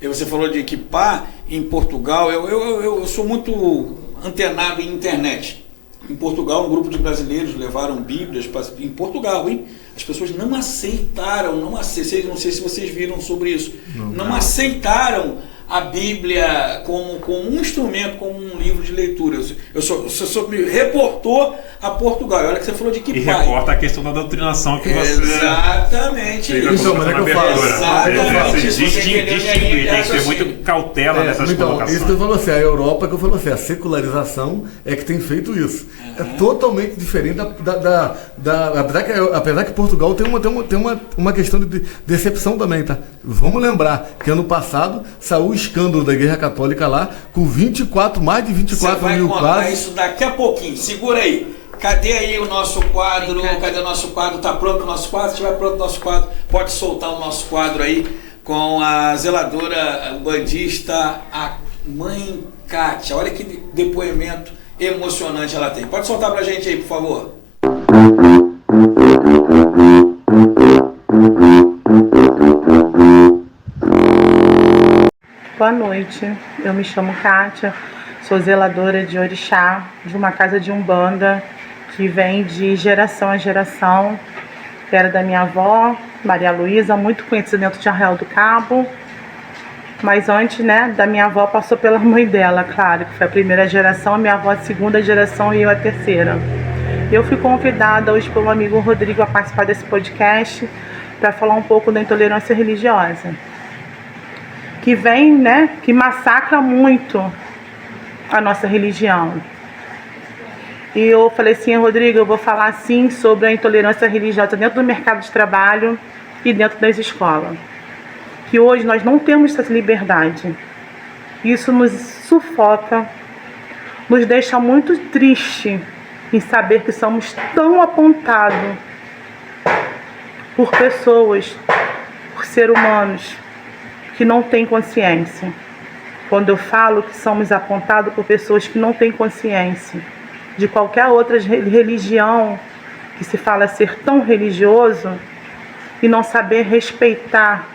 E você falou de kippá em Portugal, eu sou muito antenado em internet. Em Portugal, um grupo de brasileiros levaram Bíblias em Portugal, hein? As pessoas não aceitaram, não sei se vocês viram sobre isso, não aceitaram a Bíblia como um instrumento, como um livro de leitura. Eu só me reportou a Portugal. Olha que você falou de kippá. E reporta a questão da doutrinação que você... Exatamente. Então, mas é que eu falo. Exatamente. Distinguir, tem que ter muito cautela nessas colocações. Isso que eu falo assim, a Europa, que eu falo assim, a secularização é que tem feito isso. É totalmente diferente apesar que Portugal tem uma questão de decepção também, tá? Vamos lembrar que ano passado saiu o escândalo da Igreja Católica lá, com mais de 24 mil casos. Você vai contar isso daqui a pouquinho, segura aí. Cadê aí o nosso quadro? Cadê o nosso quadro? Tá pronto o nosso quadro? Se estiver pronto o nosso quadro, pode soltar o nosso quadro aí com a zeladora bandista, a mãe Kátia. Olha que depoimento emocionante ela tem. Pode soltar pra gente aí, por favor. Boa noite, eu me chamo Kátia, Sou zeladora de orixá, de uma casa de umbanda que vem de geração a geração. Era da minha avó, Maria Luísa, muito conhecida dentro de Arraial do Cabo. Mas antes, né, da minha avó passou pela mãe dela, claro, que foi a primeira geração, a minha avó a segunda geração e eu a terceira. Eu fui convidada hoje pelo amigo Rodrigo a participar desse podcast para falar um pouco da intolerância religiosa, que vem, né, que massacra muito a nossa religião. E eu falei assim, Rodrigo, eu vou falar sim sobre a intolerância religiosa dentro do mercado de trabalho e dentro das escolas. Que hoje nós não temos essa liberdade. Isso nos sufoca, nos deixa muito triste em saber que somos tão apontados por pessoas, por seres humanos que não têm consciência. Quando eu falo que somos apontados por pessoas que não têm consciência de qualquer outra religião que se fala ser tão religioso e não saber respeitar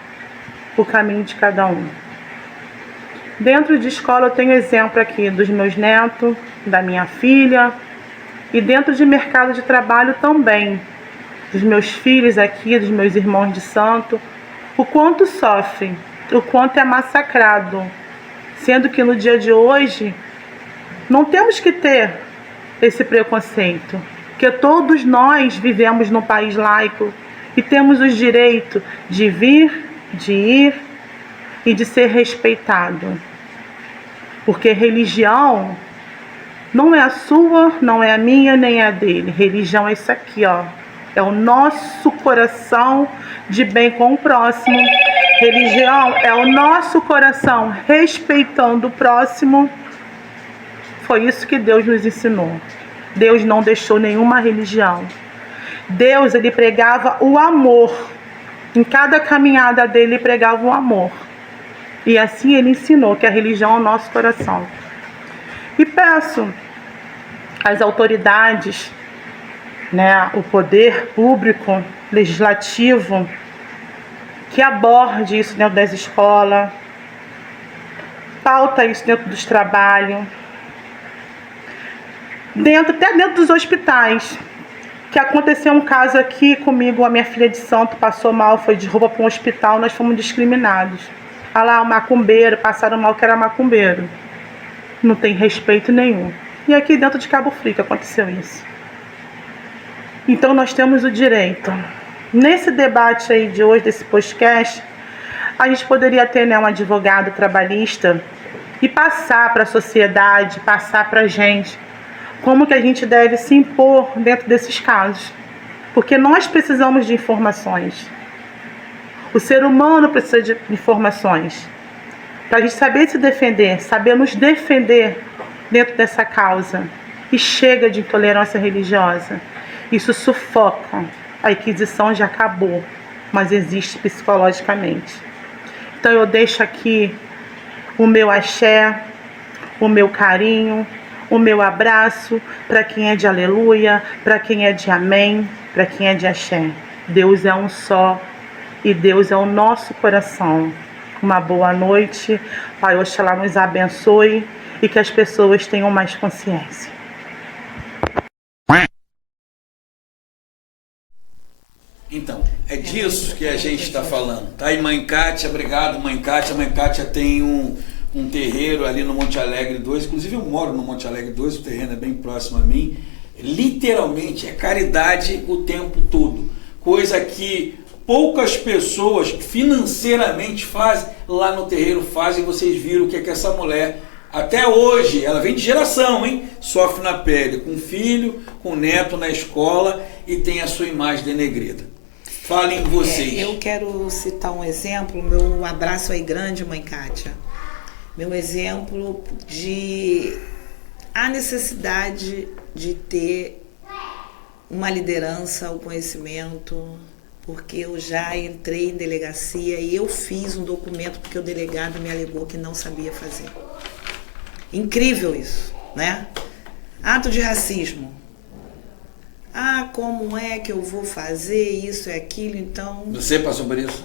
o caminho de cada um. Dentro de escola eu tenho exemplo aqui dos meus netos, da minha filha, e dentro de mercado de trabalho também, dos meus filhos aqui, dos meus irmãos de santo, o quanto sofre, o quanto é massacrado, sendo que no dia de hoje não temos que ter esse preconceito, porque todos nós vivemos num país laico e temos o direito de vir, de ir e de ser respeitado. Porque religião não é a sua, não é a minha, nem a dele. Religião é isso aqui, ó. É o nosso coração de bem com o próximo. Religião é o nosso coração respeitando o próximo. Foi isso que Deus nos ensinou. Deus não deixou nenhuma religião. Deus, ele pregava o amor. Em cada caminhada dele, ele pregava o amor. E assim ele ensinou que a religião é o nosso coração. E peço às autoridades, né, o poder público, legislativo, que aborde isso dentro das escolas, pauta isso dentro dos trabalhos, até dentro dos hospitais. Que aconteceu um caso aqui comigo, a minha filha de santo passou mal, foi de roupa para um hospital, nós fomos discriminados. Olha lá, o macumbeiro, passaram mal que era macumbeiro. Não tem respeito nenhum. E aqui dentro de Cabo Frio que aconteceu isso. Então nós temos o direito. Nesse debate aí de hoje, desse podcast, a gente poderia ter, né, um advogado trabalhista e passar para a sociedade, passar para a gente como que a gente deve se impor dentro desses casos. Porque nós precisamos de informações. O ser humano precisa de informações. Para a gente saber se defender, saber nos defender dentro dessa causa. E chega de intolerância religiosa. Isso sufoca. A Inquisição já acabou, mas existe psicologicamente. Então eu deixo aqui o meu axé, o meu carinho, o meu abraço para quem é de aleluia, para quem é de amém, para quem é de axé. Deus é um só e Deus é o nosso coração. Uma boa noite, Pai Oxalá nos abençoe e que as pessoas tenham mais consciência. Então, é disso que a gente está falando. Tá aí, Mãe Kátia, obrigado, Mãe Kátia. Mãe Kátia tem um terreiro ali no Monte Alegre 2, inclusive eu moro no Monte Alegre 2, o terreno é bem próximo a mim. Literalmente é caridade o tempo todo, coisa que poucas pessoas financeiramente fazem, lá no terreiro fazem. Vocês viram o que é que essa mulher, até hoje, ela vem de geração, hein? Sofre na pele, com filho, com neto na escola e tem a sua imagem denegrida. Falem vocês. Eu quero citar um exemplo, meu abraço aí grande, Mãe Kátia. Meu exemplo de a necessidade de ter uma liderança, o conhecimento, porque eu já entrei em delegacia e eu fiz um documento porque o delegado me alegou que não sabia fazer. Incrível isso, né? Ato de racismo. Ah, como é que eu vou fazer isso e aquilo, então... Você passou por isso?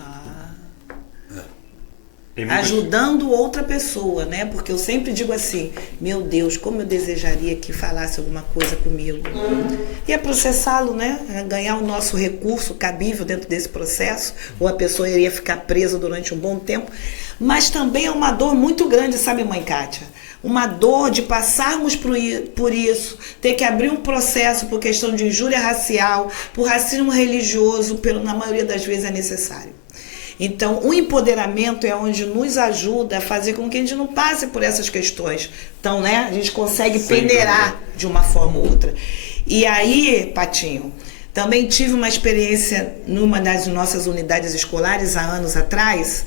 ajudando outra pessoa, né? Porque eu sempre digo assim, meu Deus, como eu desejaria que falasse alguma coisa comigo. E é processá-lo, né? Ganhar o nosso recurso cabível dentro desse processo, ou a pessoa iria ficar presa durante um bom tempo. Mas também é uma dor muito grande, sabe, mãe Kátia? Uma dor de passarmos por isso, ter que abrir um processo por questão de injúria racial, por racismo religioso, na maioria das vezes é necessário. Então, o empoderamento é onde nos ajuda a fazer com que a gente não passe por essas questões. Então, né, a gente consegue peneirar de uma forma ou outra. E aí, Patinho, também tive uma experiência numa das nossas unidades escolares, há anos atrás.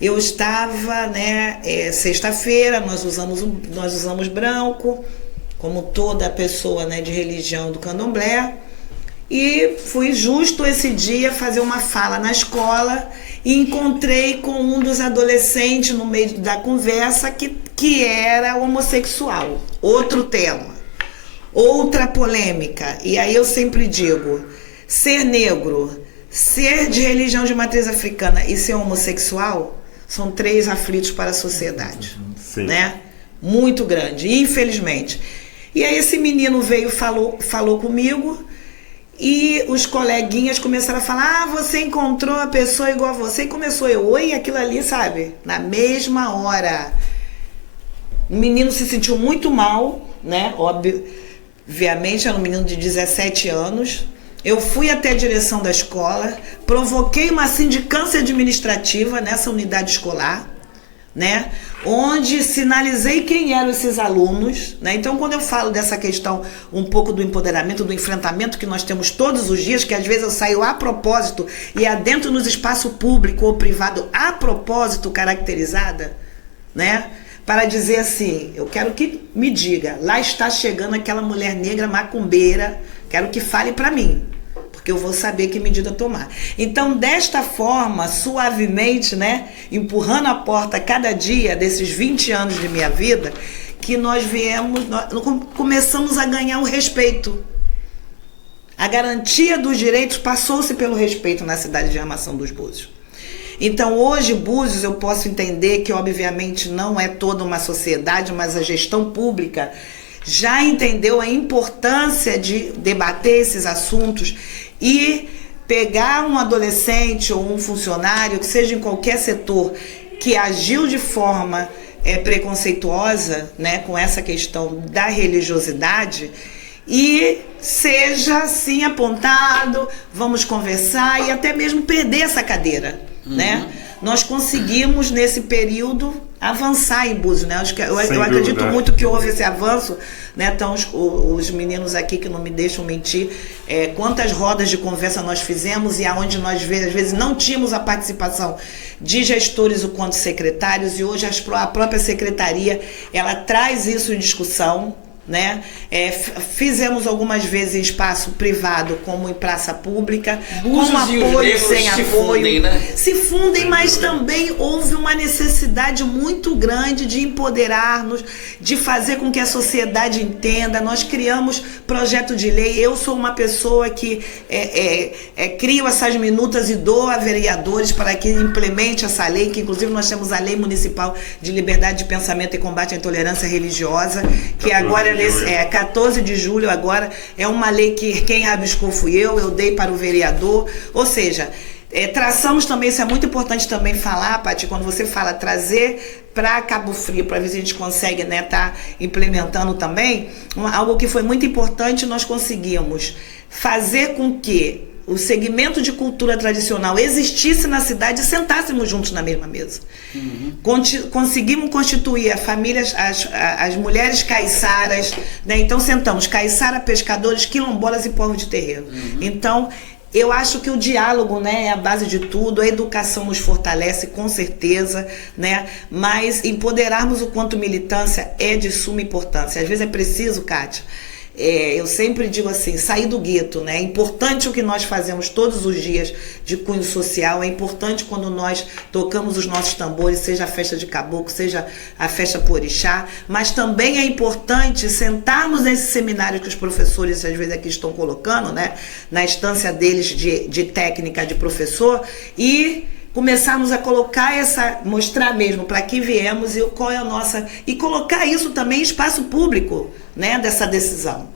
Eu estava, né, sexta-feira, nós usamos branco, como toda pessoa, né, de religião do candomblé. E fui justo esse dia fazer uma fala na escola e encontrei com um dos adolescentes no meio da conversa que era homossexual. Outro tema, outra polêmica. E aí eu sempre digo, ser negro, ser de religião de matriz africana e ser homossexual são 3 aflitos para a sociedade. Sim. Né? Muito grande, infelizmente. E aí esse menino veio, falou comigo. E os coleguinhas começaram a falar, você encontrou a pessoa igual a você. E começou oi, aquilo ali, sabe? Na mesma hora. O menino se sentiu muito mal, né? Obviamente, era um menino de 17 anos. Eu fui até a direção da escola, provoquei uma sindicância administrativa nessa unidade escolar, né? Onde sinalizei quem eram esses alunos, né? Então, quando eu falo dessa questão um pouco do empoderamento, do enfrentamento que nós temos todos os dias, que às vezes eu saio a propósito e adentro nos espaço público ou privado a propósito caracterizada, né? Para dizer assim, eu quero que me diga, lá está chegando aquela mulher negra macumbeira, quero que fale para mim, porque eu vou saber que medida tomar. Então, desta forma, suavemente, né, empurrando a porta cada dia desses 20 anos de minha vida, que nós começamos a ganhar o respeito. A garantia dos direitos passou-se pelo respeito na cidade de Armação dos Búzios. Então, hoje, Búzios, eu posso entender que, obviamente, não é toda uma sociedade, mas a gestão pública já entendeu a importância de debater esses assuntos e pegar um adolescente ou um funcionário, que seja em qualquer setor, que agiu de forma preconceituosa, né, com essa questão da religiosidade, e seja assim apontado, vamos conversar e até mesmo perder essa cadeira, né? Nós conseguimos nesse período avançar em Búzios, né? Eu acredito muito que houve esse avanço, né? Então os meninos aqui que não me deixam mentir, quantas rodas de conversa nós fizemos e aonde nós às vezes não tínhamos a participação de gestores quanto secretários, e hoje a própria secretaria ela traz isso em discussão, né? Fizemos algumas vezes em espaço privado como em praça pública, com apoio, sem apoio, se fundem, mas também houve uma necessidade muito grande de empoderar-nos, de fazer com que a sociedade entenda. Nós criamos projeto de lei, eu sou uma pessoa que crio essas minutas e dou a vereadores para que implemente essa lei, que inclusive nós temos a Lei Municipal de Liberdade de Pensamento e Combate à Intolerância Religiosa, que agora 14 de julho agora, é uma lei que quem rabiscou fui eu dei para o vereador, ou seja, traçamos também, isso é muito importante também falar, Paty, quando você fala trazer para Cabo Frio, para ver se a gente consegue, né, tá implementando também, algo que foi muito importante, nós conseguimos fazer com que o segmento de cultura tradicional existisse na cidade e sentássemos juntos na mesma mesa. Conseguimos constituir a família, as mulheres caiçaras, né? Então sentamos caiçara, pescadores, quilombolas e povos de terreiro. Então, eu acho que o diálogo, né, é a base de tudo, a educação nos fortalece com certeza, né? Mas empoderarmos o quanto militância é de suma importância. Às vezes é preciso, Kátia, eu sempre digo assim, sair do gueto, né? É importante o que nós fazemos todos os dias de cunho social, é importante quando nós tocamos os nossos tambores, seja a festa de caboclo, seja a festa por orixá, mas também é importante sentarmos nesse seminário que os professores às vezes aqui estão colocando, né? Na instância deles de técnica de professor, e começarmos a colocar mostrar mesmo para que viemos e qual é a nossa... E colocar isso também em espaço público, né, dessa decisão.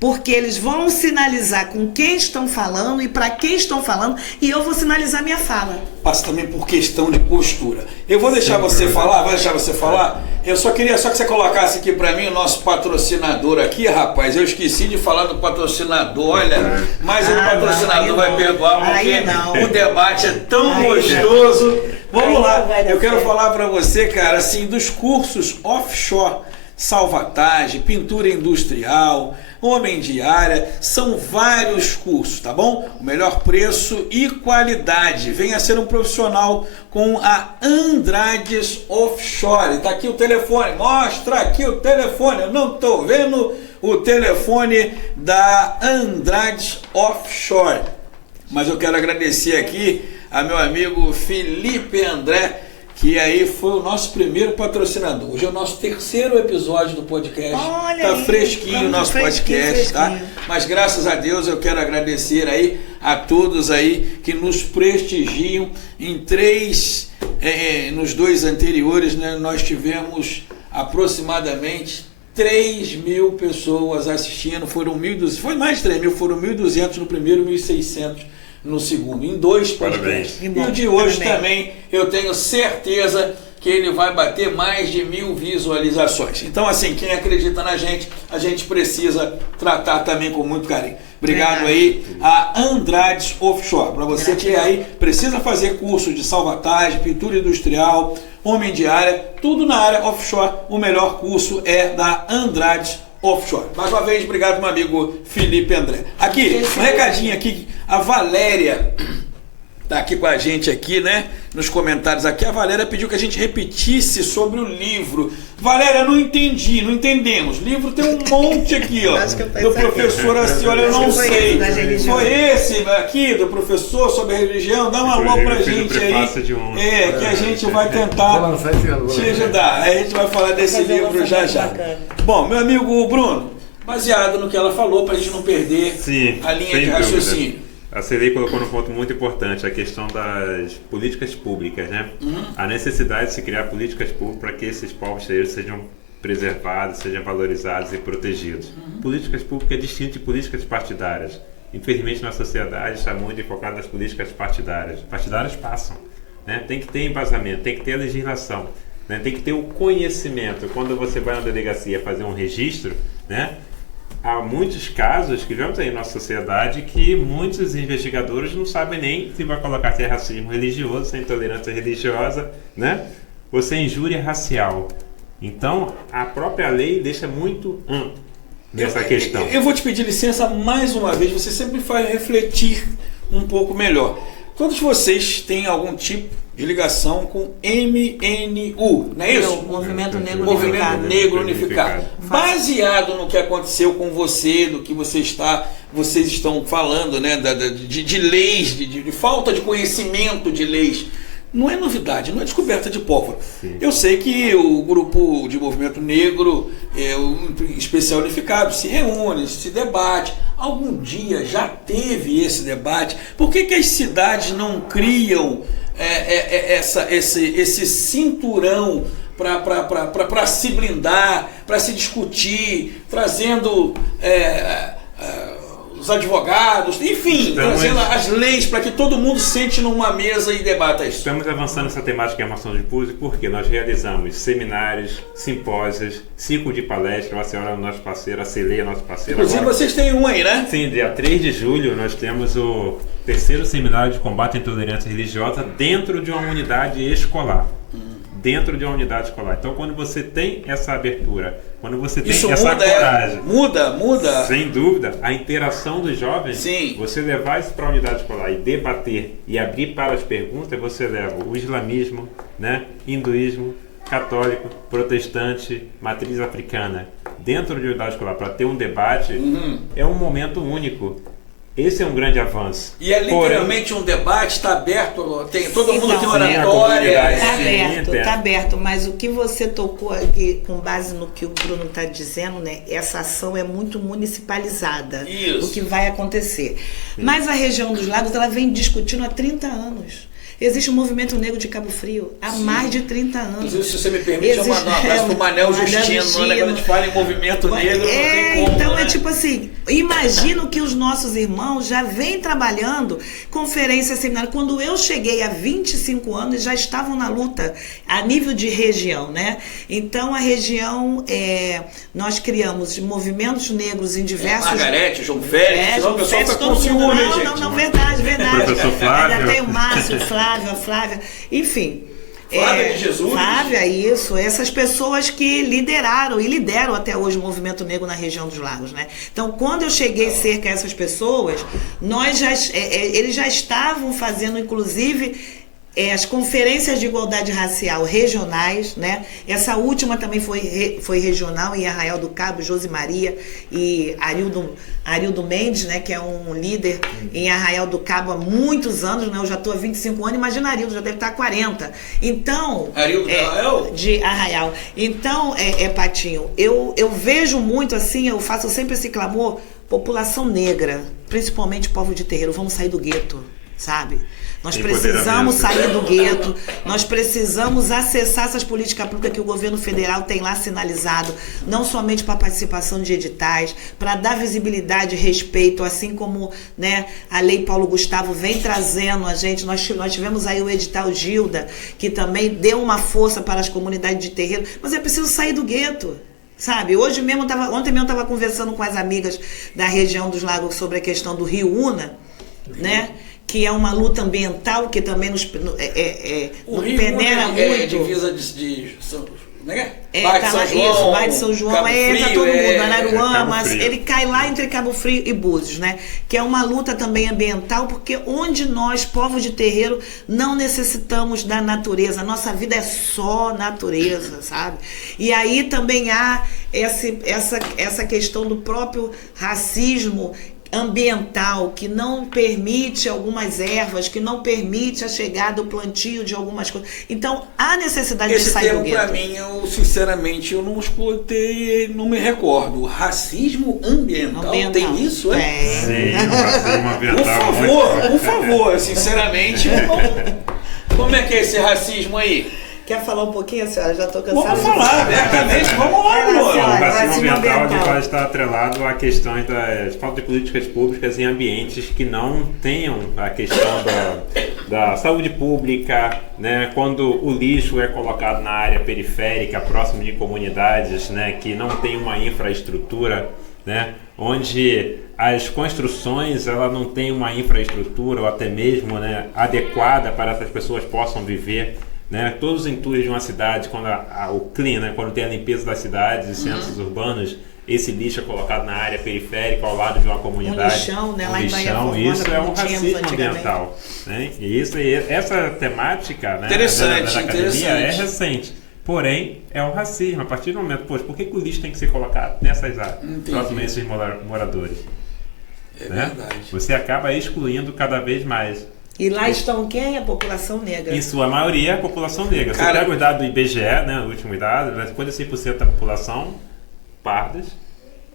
Porque eles vão sinalizar com quem estão falando e para quem estão falando, e eu vou sinalizar minha fala. Passa também por questão de postura. Eu vou deixar você falar, vai deixar você falar? Eu só queria que você colocasse aqui para mim o nosso patrocinador aqui, rapaz. Eu esqueci de falar do patrocinador, olha, mas o patrocinador vai perdoar, porque o debate é tão gostoso. Vamos lá, eu quero falar para você, cara, assim, dos cursos offshore, salvatagem, pintura industrial, homem de área, são vários cursos, tá bom? O melhor preço e qualidade. Venha ser um profissional com a Andrades Offshore. Tá aqui o telefone, mostra aqui o telefone, eu não tô vendo o telefone da Andrades Offshore. Mas eu quero agradecer aqui a meu amigo Felipe André, que aí foi o nosso primeiro patrocinador. Hoje é o nosso terceiro episódio do podcast. Olha tá aí, fresquinho o nosso podcast, tá? Mas graças a Deus eu quero agradecer aí a todos aí que nos prestigiam. Nos dois anteriores, né, nós tivemos aproximadamente 3.000 pessoas assistindo. Foram 1.200, foi mais de 3.000, foram 1.200 no primeiro, 1.600 no segundo, em 2 podcasts. E o de hoje também, eu tenho certeza que ele vai bater mais de 1.000 visualizações. Então, assim, quem acredita na gente, a gente precisa tratar também com muito carinho. Obrigado aí a Andrades Offshore. Para você que aí precisa fazer curso de salvatagem, pintura industrial, homem de área, tudo na área offshore, o melhor curso é da Andrades Offshore. Mais uma vez, obrigado, meu amigo Felipe André. Aqui, um recadinho aqui, a Valéria tá aqui com a gente aqui, né? Nos comentários aqui, a Valéria pediu que a gente repetisse sobre o livro. Valéria, não entendemos. Livro tem um monte aqui, ó, do professor assim, olha, eu não sei. Foi esse aqui, do professor sobre a religião? Dá uma alô pra gente aí. Que a gente vai tentar te ajudar. Aí a gente vai falar desse livro já. Bom, meu amigo Bruno, baseado no que ela falou, pra gente não perder a linha de raciocínio. A Celei colocou num ponto muito importante, a questão das políticas públicas, né? A necessidade de se criar políticas públicas para que esses povos sejam preservados, sejam valorizados e protegidos. Políticas públicas é distinto de políticas partidárias. Infelizmente, nossa sociedade está muito focada nas políticas partidárias. Partidárias passam, né? Tem que ter embasamento, tem que ter a legislação, né? Tem que ter o conhecimento. Quando você vai na delegacia fazer um registro, né? Há muitos casos que vemos aí na nossa sociedade que muitos investigadores não sabem nem se vai colocar se é racismo religioso, se é intolerância religiosa, né? Ou se é injúria racial. Então, a própria lei deixa muito amplo nessa questão. Eu vou te pedir licença mais uma vez, você sempre me faz refletir um pouco melhor. Todos vocês têm algum tipo de ligação com MNU, não é isso? Movimento Negro Movimento Negro Unificado. Baseado no que aconteceu com você, do que vocês estão falando, né, de leis, de falta de conhecimento de leis, não é novidade, não é descoberta de pólvora. Eu sei que o grupo de movimento negro, o especial unificado, se reúne, se debate. Algum dia já teve esse debate. Por que as cidades não criam esse cinturão para se blindar, para se discutir, trazendo os advogados, enfim, trazendo as leis para que todo mundo sente numa mesa e debata isso. Estamos avançando nessa temática de armação de público porque nós realizamos seminários, simpósios, ciclo de palestras. A senhora é nossa parceira, a Celei é nossa parceira. Inclusive agora, vocês têm um aí, né? Sim, dia 3 de julho nós temos o terceiro seminário de combate à intolerância religiosa dentro de uma unidade escolar. Dentro de uma unidade escolar. Então, quando você tem essa abertura, quando você tem isso essa coragem... Muda. Sem dúvida, a interação dos jovens, sim, você levar isso para a unidade escolar e debater e abrir para as perguntas, você leva o islamismo, né, hinduísmo, católico, protestante, matriz africana, dentro de unidade escolar para ter um debate, é um momento único. Esse é um grande avanço. E é literalmente um debate, está aberto, todo mundo tem oratória. Está aberto, mas o que você tocou aqui, com base no que o Bruno está dizendo, né, essa ação é muito municipalizada. Isso. O que vai acontecer. Mas a região dos lagos, ela vem discutindo há 30 anos. Existe o movimento negro de Cabo Frio há mais de 30 anos. Inclusive, se você me permite, eu mandar um abraço pro Manel Justino, né? Quando a gente fala em movimento negro, não tem como, então né? é tipo assim, imagino que os nossos irmãos já vêm trabalhando conferência, seminário. Quando eu cheguei há 25 anos, já estavam na luta a nível de região, né? Então a região, nós criamos movimentos negros em diversos... Margarete, João Félix, senão o pessoal fica com ciúme, gente. Não, verdade. Professor Flávio. Ainda tem o Márcio, a Flávia, enfim... Flávia de Jesus. Flávia, isso. Essas pessoas que lideraram e lideram até hoje o movimento negro na região dos lagos, né? Então, quando eu cheguei cerca a essas pessoas, eles já estavam fazendo, inclusive... as conferências de igualdade racial regionais, né? Essa última também foi regional em Arraial do Cabo, Josi Maria e Arildo Mendes, né? Que é um líder em Arraial do Cabo há muitos anos, né? Eu já estou há 25 anos, imagina Arildo, já deve estar há 40. Então... Arildo de Arraial? De Arraial. Então, Patinho, eu vejo muito assim, eu faço sempre esse clamor, população negra, principalmente povo de terreiro, vamos sair do gueto, sabe? Nós precisamos sair do gueto, nós precisamos acessar essas políticas públicas que o governo federal tem lá sinalizado, não somente para a participação de editais, para dar visibilidade e respeito, assim como, né, a Lei Paulo Gustavo vem trazendo a gente. Nós tivemos aí o edital Gilda, que também deu uma força para as comunidades de terreiro, mas é preciso sair do gueto. Sabe, ontem mesmo eu estava conversando com as amigas da região dos lagos sobre a questão do Rio Una, né? Que é uma luta ambiental que também nos peneira muito. É divisa de como é? Bairro de São João, Cabo Frio, tá todo mundo, Araruama, Cabo Frio. ele cai lá entre Cabo Frio e Búzios, né? Que é uma luta também ambiental, porque onde nós, povos de terreiro, não necessitamos da natureza, a nossa vida é só natureza, sabe? E aí também há essa questão do próprio racismo ambiental, que não permite algumas ervas, que não permite a chegada, o plantio de algumas coisas. Então, há necessidade de sair do gueto. Esse termo, para mim, sinceramente, eu não explorei, não me recordo. Racismo ambiental. Tem isso, é? Sim, racismo ambiental. Por favor, sinceramente, como é que é esse racismo aí? Quer falar um pouquinho, senhora? Já estou cansada. Vamos falar, abertamente. Vamos lá, O amor. racismo ambiental vai estar atrelado a questões da falta de políticas públicas em ambientes que não tenham a questão da saúde pública, né? Quando o lixo é colocado na área periférica, próximo de comunidades, né? Que não tem uma infraestrutura, né? Onde as construções ela não tem uma infraestrutura ou até mesmo, né, adequada para essas pessoas possam viver. Né? Todos os intuitos de uma cidade, quando o clean, né? Quando tem a limpeza das cidades e centros urbanos, esse lixo é colocado na área periférica, ao lado de uma comunidade. Lixão, né? Lá em Bahia lixão, Formada, isso é um como tínhamos racismo antigamente. ambiental. Né? E essa temática, né, Interessante, da academia interessante. é recente. Porém, é um racismo. A partir do momento, poxa, por que o lixo tem que ser colocado nessas áreas, próximo a esses moradores? É né? verdade. Você acaba excluindo cada vez mais. E lá estão quem? A população negra. Em sua maioria, é a população negra. Você Cara, pega os dados do IBGE, né, o último dado, 56% da população pardas,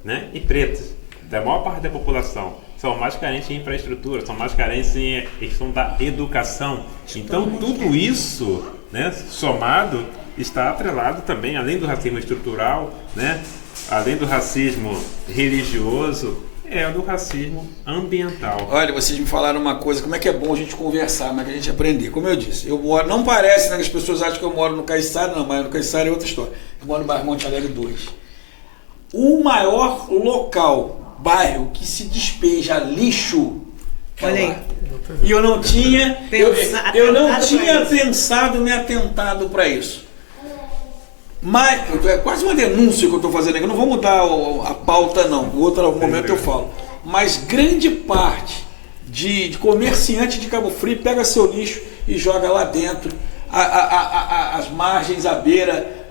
né, e pretas. Da maior parte da população são mais carentes em infraestrutura, são mais carentes em questão da educação. Então, tudo isso, né, somado, está atrelado também, além do racismo estrutural, né, além do racismo religioso, é do racismo ambiental. Olha, vocês me falaram uma coisa, como é que é bom a gente conversar, como é que a gente aprender. Como eu disse, eu moro, não parece, né, que as pessoas acham que eu moro no Caiçara, não, mas no Caiçara é outra história. Eu moro no bairro Monte Alegre 2. O maior bairro que se despeja lixo. Olha aí. E eu não tinha, eu não Atentado tinha pra isso. pensado nem atentado para isso. Mas é quase uma denúncia que eu estou fazendo aqui. Eu não vou mudar a pauta, não. Em outro momento eu falo. Mas grande parte de comerciante de Cabo Frio pega seu lixo e joga lá dentro, as margens, à beira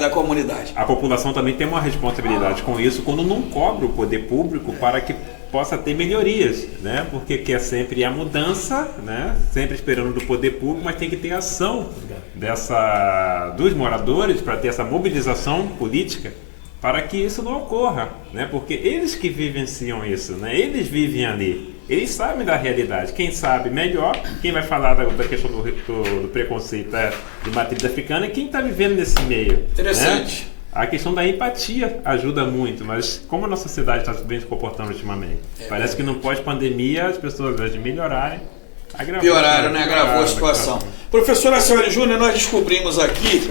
da comunidade. A população também tem uma responsabilidade com isso quando não cobra o poder público para que possa ter melhorias, né? Porque quer sempre a mudança, né? Sempre esperando do poder público, mas tem que ter ação dos moradores para ter essa mobilização política para que isso não ocorra, né? Porque eles que vivenciam isso, né? Eles vivem ali. eles sabem da realidade. Quem sabe melhor, quem vai falar da questão do preconceito de matriz africana é quem está vivendo nesse meio. Interessante. Né? A questão da empatia ajuda muito, mas como a nossa sociedade está bem se comportando ultimamente? Parece que no pós-pandemia as pessoas, ao invés de melhorarem, pioraram, né? Agravou a situação. Professora Cioli Júnior, nós descobrimos aqui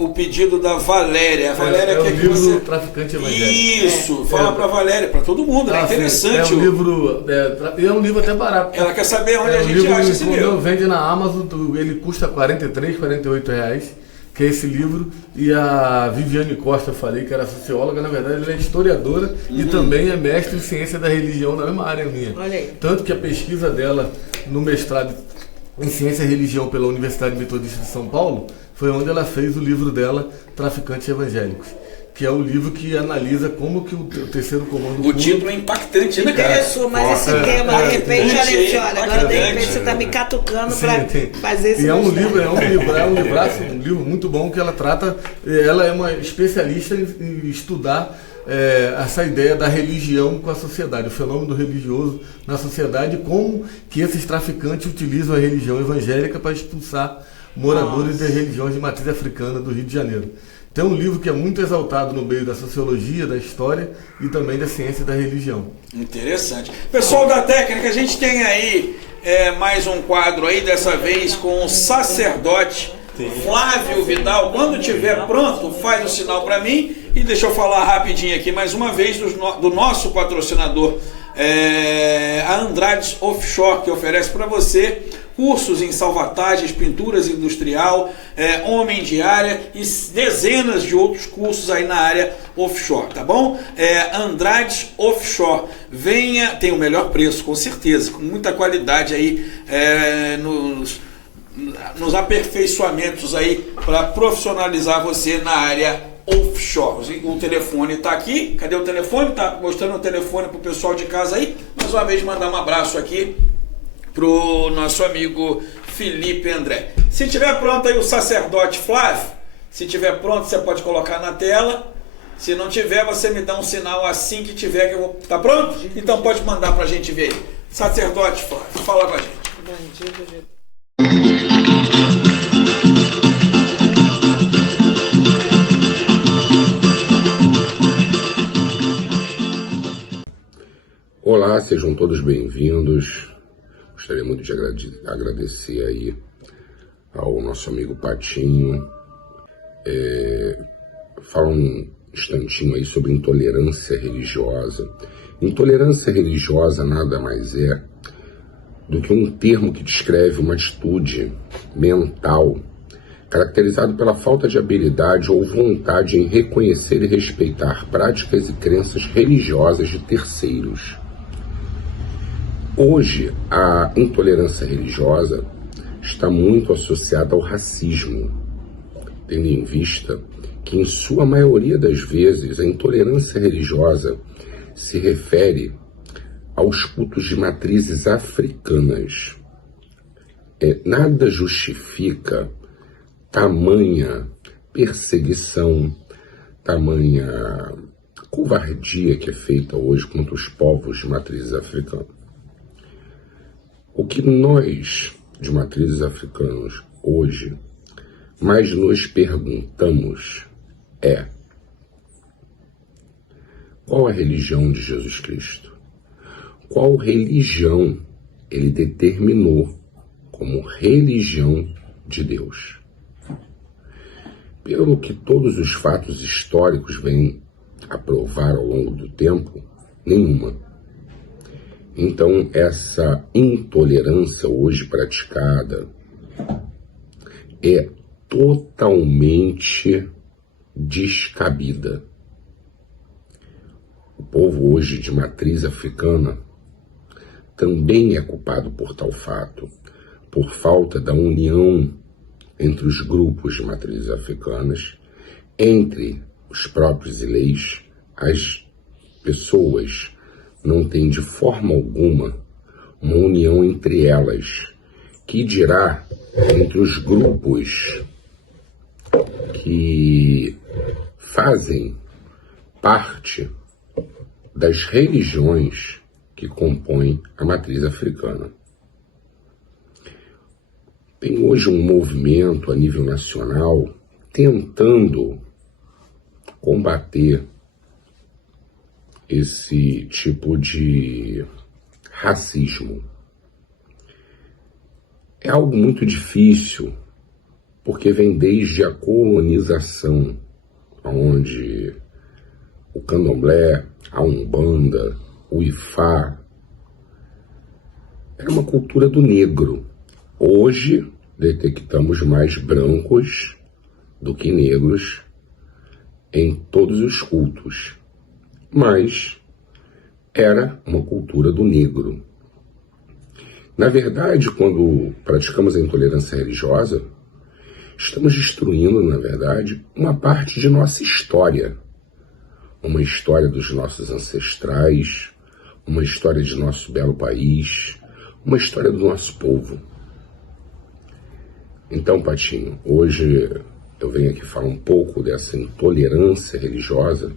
o pedido da Valéria. A Valéria o quer que livro você... Traficante Evangélico. Isso, fala pra Valéria, pra todo mundo, né? Interessante. Sim. É um livro até barato. Ela quer saber onde a gente acha esse livro. Vende na Amazon, ele custa R$43, R$48, que é esse livro. E a Viviane Costa, eu falei que era socióloga, na verdade ela é historiadora e também é mestre em ciência da religião na mesma área minha. Olha aí. Tanto que a pesquisa dela no mestrado em ciência e religião pela Universidade Metodista de São Paulo foi onde ela fez o livro dela, Traficantes Evangélicos, que é o livro que analisa como que o terceiro comando... O título é impactante, né, cara? Isso, mas esse tema, de repente, olha, agora de repente você está me catucando para fazer esse é um livro muito bom que ela trata, ela é uma especialista em estudar essa ideia da religião com a sociedade, o fenômeno religioso na sociedade, como que esses traficantes utilizam a religião evangélica para expulsar moradores das religiões de matriz africana do Rio de Janeiro. Então é um livro que é muito exaltado no meio da sociologia, da história e também da ciência da religião. Interessante. Pessoal da técnica, a gente tem aí mais um quadro aí, dessa vez com o sacerdote Flávio Vidal. Quando estiver pronto, faz o sinal para mim. E deixa eu falar rapidinho aqui, mais uma vez, do nosso patrocinador, a Andrades Offshore, que oferece para você cursos em salvatagens, pinturas industrial, homem de área e dezenas de outros cursos aí na área offshore, tá bom? Andrades Offshore, venha, tem o melhor preço, com certeza, com muita qualidade aí nos aperfeiçoamentos aí para profissionalizar você na área offshore. O telefone está aqui. Cadê o telefone? Tá mostrando o telefone para o pessoal de casa aí. Mais uma vez mandar um abraço aqui pro nosso amigo Felipe André. Se tiver pronto aí o sacerdote Flávio, se tiver pronto você pode colocar na tela. Se não tiver, você me dá um sinal assim que tiver que eu vou... Tá pronto? Então pode mandar pra gente ver aí. Sacerdote Flávio, fala com a gente. Bandido de... Olá, sejam todos bem-vindos. Gostaria muito de agradecer aí ao nosso amigo Patinho. Falar um instantinho aí sobre intolerância religiosa. Intolerância religiosa nada mais é do que um termo que descreve uma atitude mental caracterizado pela falta de habilidade ou vontade em reconhecer e respeitar práticas e crenças religiosas de terceiros. Hoje, a intolerância religiosa está muito associada ao racismo, tendo em vista que, em sua maioria das vezes, a intolerância religiosa se refere aos cultos de matrizes africanas. Nada justifica tamanha perseguição, tamanha covardia que é feita hoje contra os povos de matrizes africanas. O que nós, de matrizes africanas, hoje, mais nos perguntamos é: qual a religião de Jesus Cristo? Qual religião ele determinou como religião de Deus? Pelo que todos os fatos históricos vêm a provar ao longo do tempo, nenhuma. Então, essa intolerância hoje praticada é totalmente descabida. O povo hoje de matriz africana também é culpado por tal fato, por falta da união entre os grupos de matrizes africanas, entre os próprios leis. As pessoas não têm de forma alguma uma união entre elas, que dirá entre os grupos que fazem parte das religiões que compõem a matriz africana. Tem hoje um movimento a nível nacional tentando combater esse tipo de racismo. É algo muito difícil, porque vem desde a colonização, onde o candomblé, a umbanda, o ifá, era uma cultura do negro. Hoje, detectamos mais brancos do que negros em todos os cultos, mas era uma cultura do negro. Na verdade, quando praticamos a intolerância religiosa, estamos destruindo, na verdade, uma parte de nossa história. Uma história dos nossos ancestrais, uma história de nosso belo país, uma história do nosso povo. Então, Patinho, hoje eu venho aqui falar um pouco dessa intolerância religiosa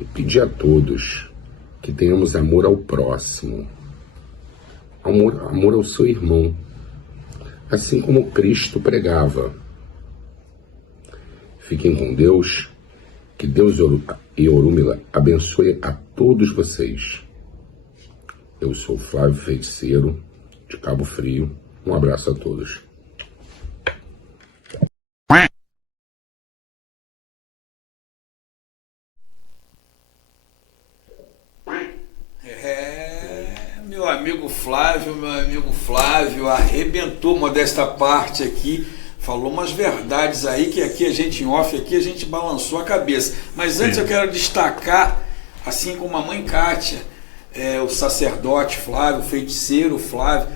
e pedir a todos que tenhamos amor ao próximo, amor ao seu irmão, assim como Cristo pregava. Fiquem com Deus, que Deus e Orúmila abençoe a todos vocês. Eu sou Flávio Feiticeiro, de Cabo Frio. Um abraço a todos. Meu amigo Flávio arrebentou, modesta parte aqui, falou umas verdades aí que aqui a gente em off, aqui a gente balançou a cabeça. Mas antes eu quero destacar, assim como a mãe Kátia, o sacerdote Flávio, o feiticeiro Flávio,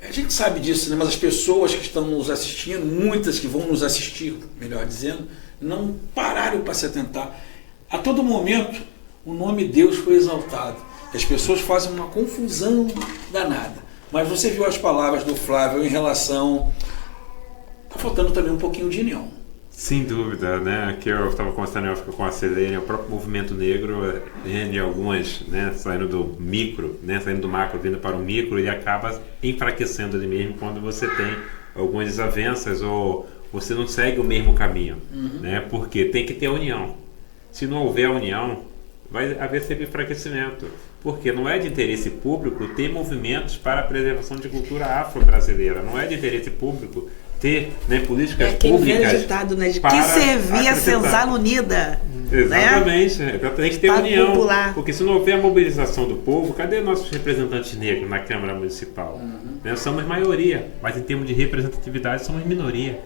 a gente sabe disso, né? Mas as pessoas que estão nos assistindo, muitas que vão nos assistir, melhor dizendo, não pararam para se atentar. A todo momento o nome Deus foi exaltado. As pessoas fazem uma confusão danada. Mas você viu as palavras do Flávio em relação... Está faltando também um pouquinho de união. Sem dúvida, né? Que eu estava conversando com a Selene, o próprio movimento negro, de algumas, né, saindo do micro, né, saindo do macro, vindo para o micro, ele acaba enfraquecendo ele mesmo quando você tem algumas desavenças ou você não segue o mesmo caminho, né? Porque tem que ter união. Se não houver união, vai haver sempre enfraquecimento. Porque não é de interesse público ter movimentos para a preservação de cultura afro-brasileira. Não é de interesse público ter, né, políticas públicas. É ditado, né, de que servia a senzala unida. Exatamente, né? Tem que ter união. Popular. Porque se não houver a mobilização do povo, cadê nossos representantes negros na Câmara Municipal? Né, somos maioria, mas em termos de representatividade somos minoria.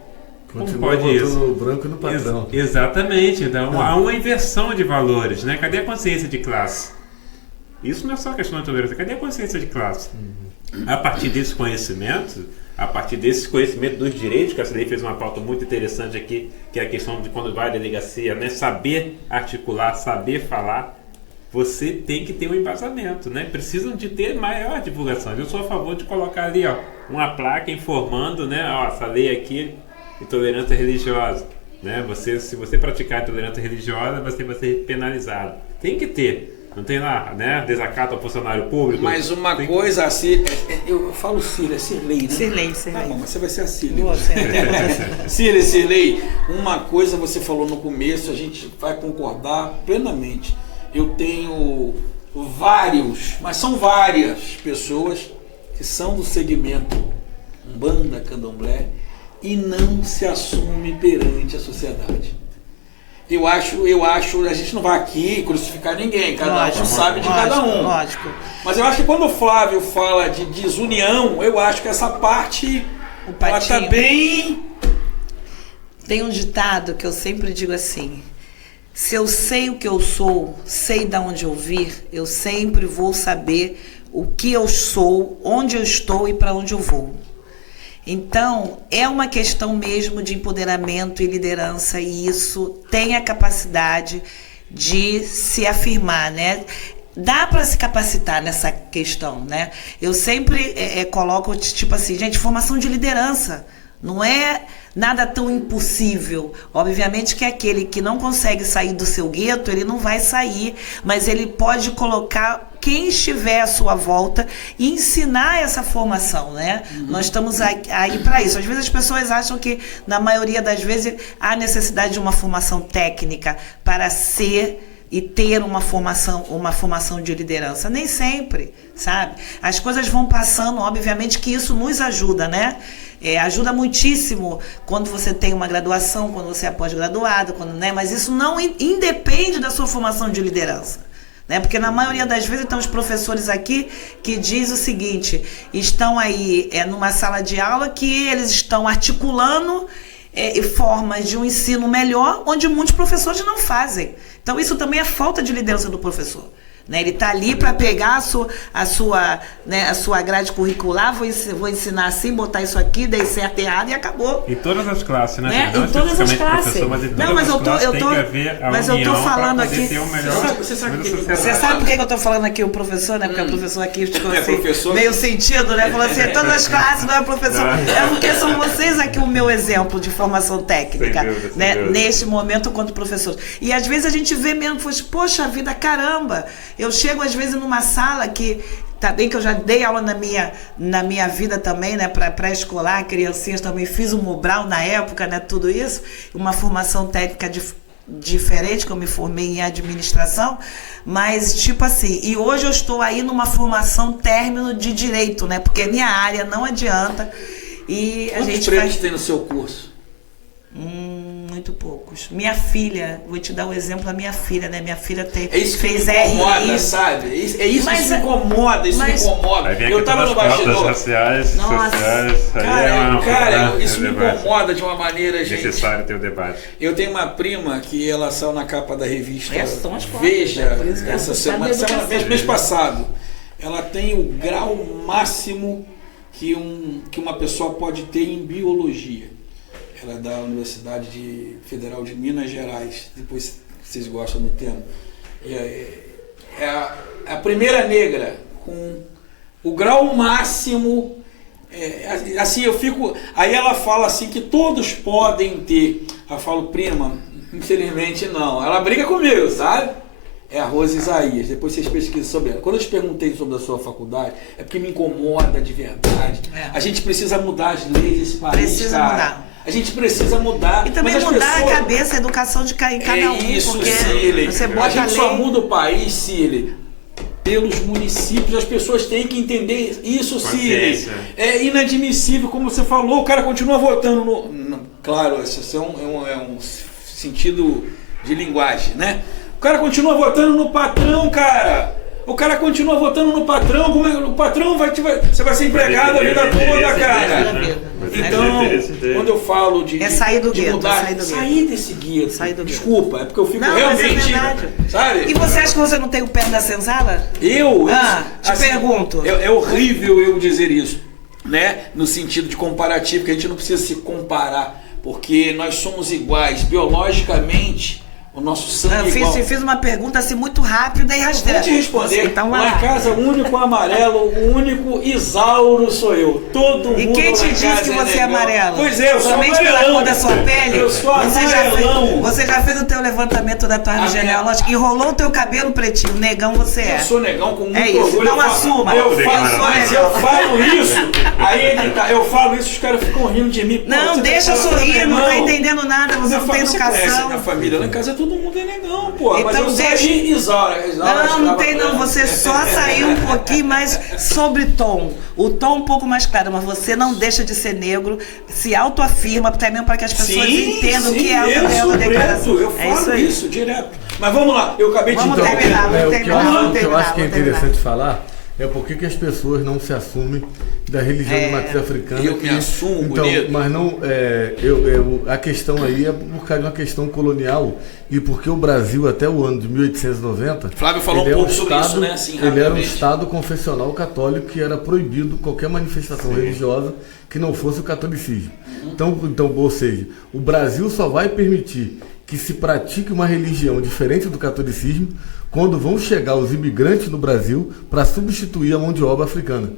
Como pode isso? No branco e no padrão. Exatamente. Então há uma inversão de valores, né? Cadê a consciência de classe? Isso não é só questão de tolerância. Cadê a consciência de classe? A partir desse conhecimento, dos direitos, que a CDI fez uma pauta muito interessante aqui, que é a questão de quando vai à delegacia, né? Saber articular, saber falar, você tem que ter um embasamento, né? Precisam de ter maior divulgação. Eu sou a favor de colocar ali, ó, uma placa informando, né? Ó, essa lei aqui, intolerância religiosa, né? Se você praticar intolerância religiosa, você vai ser penalizado. Tem que ter. Não tem lá, né? Desacato ao funcionário público. Mas uma coisa assim, eu falo Cília, é Cirlei, né? Cirlei. Tá bom, mas você vai ser a Cília. Cirlei. Uma coisa você falou no começo, a gente vai concordar plenamente. Eu tenho mas são várias pessoas que são do segmento Umbanda, Candomblé e não se assume perante a sociedade. Eu acho, a gente não vai aqui crucificar ninguém, cada um sabe de cada um. Lógico. Mas eu acho que quando o Flávio fala de desunião, eu acho que essa parte ela tá bem... Tem um ditado que eu sempre digo assim: se eu sei o que eu sou, sei de onde eu vir, eu sempre vou saber o que eu sou, onde eu estou e para onde eu vou. Então, é uma questão mesmo de empoderamento e liderança, e isso tem a capacidade de se afirmar, né? Dá para se capacitar nessa questão, né? Eu sempre coloco, tipo assim, gente, formação de liderança não é nada tão impossível. Obviamente que aquele que não consegue sair do seu gueto, ele não vai sair, mas ele pode colocar quem estiver à sua volta e ensinar essa formação, né? Nós estamos aí para isso. Às vezes as pessoas acham que, na maioria das vezes, há necessidade de uma formação técnica para ser e ter uma formação de liderança. Nem sempre, sabe? As coisas vão passando, obviamente que isso nos ajuda, né? Ajuda muitíssimo quando você tem uma graduação, quando você é pós-graduado, né? Mas isso não independe da sua formação de liderança. Né? Porque na maioria das vezes estão os professores aqui que diz o seguinte, estão aí numa sala de aula que eles estão articulando formas de um ensino melhor, onde muitos professores não fazem. Então isso também é falta de liderança do professor. Né? Ele está ali para pegar a sua grade curricular, vou ensinar assim, botar isso aqui, dei certo e errado e acabou. Em todas as classes, né? Em todas as classes. Mas em todas as classes tem que haver a união falando para poder aqui. ter o melhor. Você sabe por que eu estou falando aqui o professor, né? Porque o professor aqui ficou assim, meio sentido, né? Falou assim, todas as classes, não é professor. É porque são vocês aqui o meu exemplo de formação técnica, sem dúvida, né? Sem dúvida. Neste momento, quanto professor. E às vezes a gente vê mesmo, poxa vida, caramba, eu chego às vezes numa sala que, tá bem que eu já dei aula na minha vida também, né, para pré-escolar, criancinhas também, fiz o Mobral na época, né, tudo isso, uma formação técnica diferente, que eu me formei em administração, mas tipo assim, e hoje eu estou aí numa formação término de direito, né, porque minha área não adianta e a gente prêmios tem no seu curso? Muito poucos. Minha filha, vou te dar um exemplo da minha filha, né? Minha filha isso fez que me incomoda, sabe? É isso que me incomoda, me incomoda. Eu tava no bastidor. Raciais, sociais, cara, isso me incomoda de uma maneira, gente. Necessário ter o debate. Eu tenho uma prima que ela saiu na capa da revista Veja, essa semana, mês passado. Ela tem o grau máximo que uma pessoa pode ter em biologia. Ela é da Universidade Federal de Minas Gerais, depois vocês gostam do termo. É a primeira negra com o grau máximo, assim eu fico... Aí ela fala assim que todos podem ter. Eu falo, prima, infelizmente não. Ela briga comigo, sabe? É a Rose Isaías, depois vocês pesquisam sobre ela. Quando eu te perguntei sobre a sua faculdade, é porque me incomoda de verdade. A gente precisa mudar as leis desse país, precisa mudar. A gente precisa mudar. E também mudar a cabeça, a educação de cada um. Isso, porque Cília. você bota a gente lei. só muda o país, Cília, pelos municípios. As pessoas têm que entender isso, Cília. É inadmissível, como você falou, o cara continua votando no... Claro, esse é um sentido de linguagem, né? O cara continua votando no patrão, cara. O cara continua votando no patrão. O patrão você vai ser empregado a vida toda, cara. Então, quando eu falo de sair do gueto, mudar, sair desse gueto. Desculpa, é porque eu fico realmente, sabe? E você acha que você não tem o pé da senzala? Te pergunto. É horrível eu dizer isso, né? No sentido de comparativo, que a gente não precisa se comparar, porque nós somos iguais biologicamente. O nosso sangue é igual. Fiz uma pergunta assim muito rápida e rasteira. Vou te responder. Então, lá em casa, o único amarelo, o único Isauro sou eu. Todo mundo. E quem te disse que você é amarelo? Pois é, eu sou amarelão. Somente pela cor da sua pele? Eu sou amarelão. Você já fez o teu levantamento da tua árvore genealógica? Enrolou o teu cabelo pretinho. Negão você é. Eu sou negão com muito orgulho. Isso, não assuma. Eu falo isso. Aí eu falo isso, os caras ficam rindo de mim. Não, deixa eu sorrir, não tá entendendo nada. Você não tem educação. Minha família lá em casa todo mundo é negão, pô. Então, mas eu saí Isaura. Não tem não. Você só saiu um pouquinho mais sobre tom. O tom um pouco mais claro, mas você não deixa de ser negro, se autoafirma, até mesmo para que as pessoas entendam o que é a declaração. Eu falo isso direto. Mas vamos lá, eu acabei de terminar. O que eu acho que é interessante falar é por que as pessoas não se assumem da religião de matriz africana. Eu me assumo, então, bonito. Mas não, a questão aí é por causa de uma questão colonial e porque o Brasil, até o ano de 1890... Flávio falou um pouco sobre isso, né? Assim, ele era um Estado confessional católico que era proibido qualquer manifestação religiosa que não fosse o catolicismo. Então, ou seja, o Brasil só vai permitir que se pratique uma religião diferente do catolicismo quando vão chegar os imigrantes no Brasil para substituir a mão de obra africana.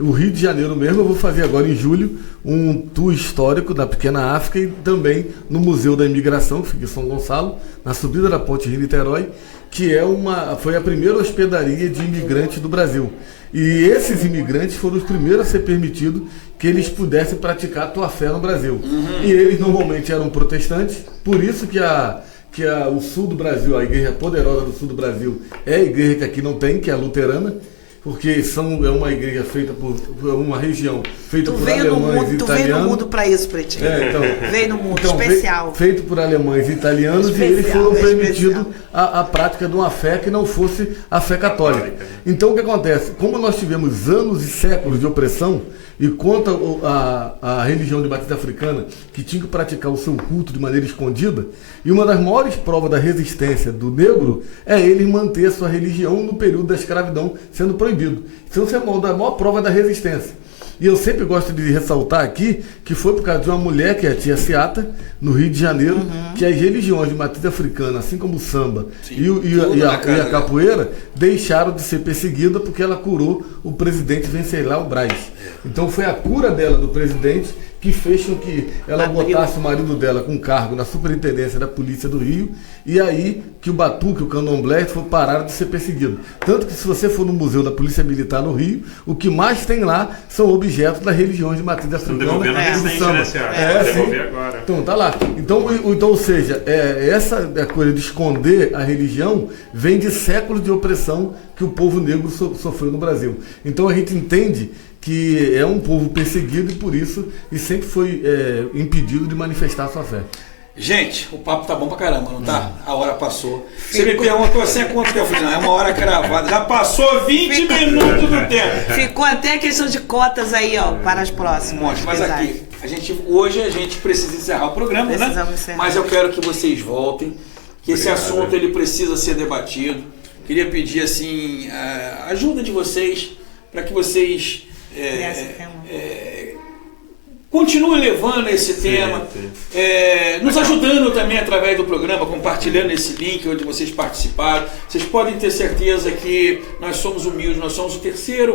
O Rio de Janeiro mesmo, eu vou fazer agora em julho um tour histórico da Pequena África e também no Museu da Imigração, que fica em São Gonçalo, na subida da Ponte Rio-Niterói, que foi a primeira hospedaria de imigrantes do Brasil. E esses imigrantes foram os primeiros a ser permitido que eles pudessem praticar a tua fé no Brasil. E eles normalmente eram protestantes, por isso que o sul do Brasil, a igreja poderosa do sul do Brasil, é a igreja que aqui não tem, que é a luterana, porque é uma igreja feita por uma região feita por alemães e italianos. Tu veio no mundo para isso, Pretinho. Veio no mundo, especial. Feito por alemães e italianos, e eles foram permitidos a prática de uma fé que não fosse a fé católica. Então o que acontece? Como nós tivemos anos e séculos de opressão, e contra a religião de matriz africana, que tinha que praticar o seu culto de maneira escondida, e uma das maiores provas da resistência do negro é ele manter a sua religião no período da escravidão sendo proibido. Então isso é a maior prova da resistência. E eu sempre gosto de ressaltar aqui que foi por causa de uma mulher, que é a tia Seata, no Rio de Janeiro, que as religiões de matriz africana, assim como o samba e a capoeira, deixaram de ser perseguidas porque ela curou o presidente Venceslau Braz. Então foi a cura dela do presidente que fez com que ela botasse o marido dela com cargo na superintendência da polícia do Rio, e aí que o batuque, o candomblé, pararam de ser perseguido. Tanto que se você for no Museu da Polícia Militar no Rio, o que mais tem lá são objetos das religiões de matriz africana. Devolvendo recente, né, senhora? Devolver agora. Então, tá lá. Então, ou seja, essa coisa de esconder a religião vem de séculos de opressão que o povo negro sofreu no Brasil. Então a gente entende que é um povo perseguido e por isso sempre foi impedido de manifestar a sua fé. Gente, o papo tá bom pra caramba, não tá? A hora passou. Você me perguntou assim, quanto tempo? Não, é uma hora cravada. Já passou 20 minutos do tempo. Ficou até a questão de cotas aí, ó, para as próximas. Mas aqui, hoje a gente precisa encerrar o programa, Precisamos encerrar. Mas eu quero que vocês voltem, que esse assunto ele precisa ser debatido. Queria pedir assim, a ajuda de vocês, para que vocês continue levando esse tema, nos ajudando também através do programa, compartilhando esse link onde vocês participaram. Vocês podem ter certeza que nós somos humildes, nós somos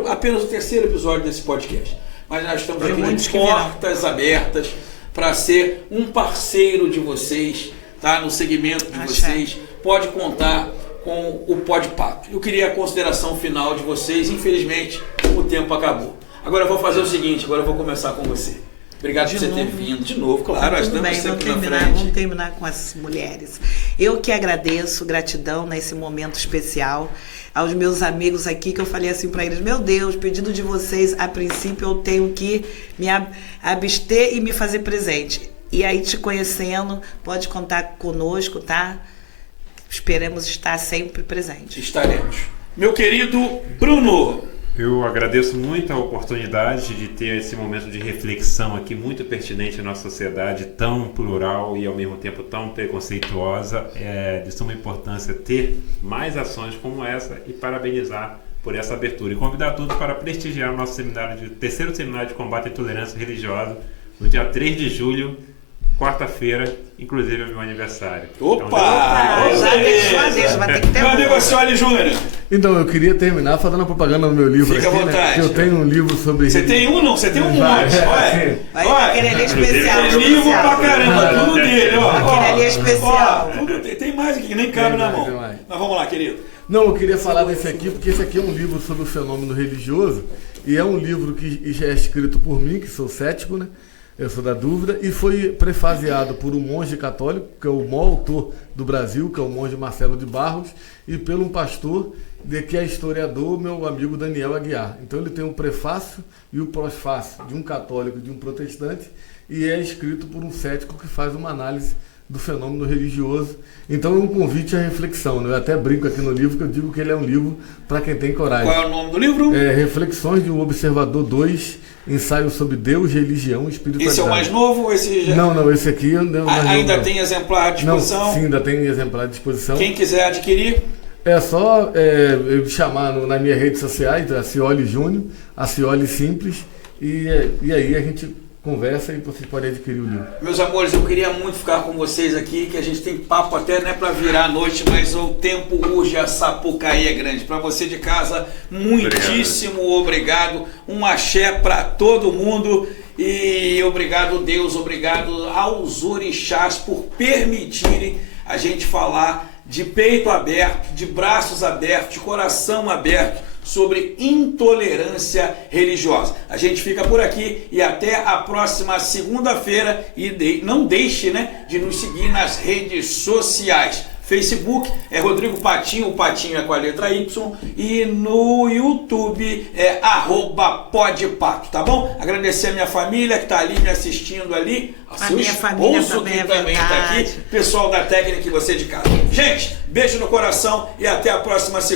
apenas o terceiro episódio desse podcast. Mas nós estamos aqui de portas abertas para ser um parceiro de vocês, tá? No segmento de vocês. Pode contar com o Pode Papo. Eu queria a consideração final de vocês. Infelizmente, o tempo acabou. Agora eu vou fazer o seguinte, agora eu vou começar com você. Obrigado por você ter vindo de novo, claro. Tudo bem, vamos terminar com as mulheres. Eu que agradeço, gratidão nesse momento especial aos meus amigos aqui, que eu falei assim para eles: meu Deus, pedido de vocês, a princípio eu tenho que me abster e me fazer presente. E aí, te conhecendo, pode contar conosco, tá? Esperamos estar sempre presentes. Estaremos. Meu querido Bruno. Eu agradeço muito a oportunidade de ter esse momento de reflexão aqui muito pertinente na nossa sociedade tão plural e ao mesmo tempo tão preconceituosa. É de suma importância ter mais ações como essa e parabenizar por essa abertura. E convidar todos para prestigiar o nosso terceiro seminário de combate à intolerância religiosa no dia 3 de julho, quarta-feira, inclusive é meu aniversário. Opa! Já vai ter que ter. Meu amigo Ascioli Júnior. Então, eu queria terminar fazendo a propaganda no meu livro. Fica aqui, à vontade. Né? Eu tenho um livro sobre... Você tem um, não? Você tem um monte. Olha, aquele ali é especial. Tem livro pra caramba, tudo dele. Aquele ali é especial. Tem mais aqui que nem cabe na mão. Mas vamos lá, querido. Não, eu queria falar desse aqui, porque esse aqui é um livro sobre o fenômeno religioso, e é um livro que já é escrito por mim, que sou cético, né? Eu sou da dúvida, e foi prefaziado por um monge católico, que é o maior autor do Brasil, que é o monge Marcelo de Barros, e pelo um pastor que é historiador, meu amigo Daniel Aguiar. Então ele tem um prefácio e o pós-fácio de um católico e de um protestante, e é escrito por um cético que faz uma análise do fenômeno religioso. Então é um convite à reflexão, né? Eu até brinco aqui no livro que eu digo que ele é um livro para quem tem coragem. Qual é o nome do livro? Reflexões de um Observador 2, Ensaio sobre Deus, Religião e Espiritualidade. Esse é o mais novo? Não, esse aqui... Ainda tem exemplar à disposição? Não, sim, ainda tem exemplar à disposição. Quem quiser adquirir? É só chamar nas minhas redes sociais, Ascioli Júnior, Ascioli Simples, e aí a gente conversa e vocês podem adquirir o livro. Meus amores, eu queria muito ficar com vocês aqui, que a gente tem papo até, não é para virar a noite, mas o tempo urge, a Sapucaí é grande. Para você de casa, muitíssimo obrigado. Um axé para todo mundo e obrigado Deus, obrigado aos orixás por permitirem a gente falar de peito aberto, de braços abertos, de coração aberto, sobre intolerância religiosa. A gente fica por aqui e até a próxima segunda-feira e não deixe, né, de nos seguir nas redes sociais. Facebook é Rodrigo Patinho, o Patinho é com a letra Y, e no YouTube é @podpato, tá bom? Agradecer a minha família que está ali me assistindo ali, a minha família também, que também está aqui, pessoal da técnica e você de casa. Gente, beijo no coração e até a próxima segunda.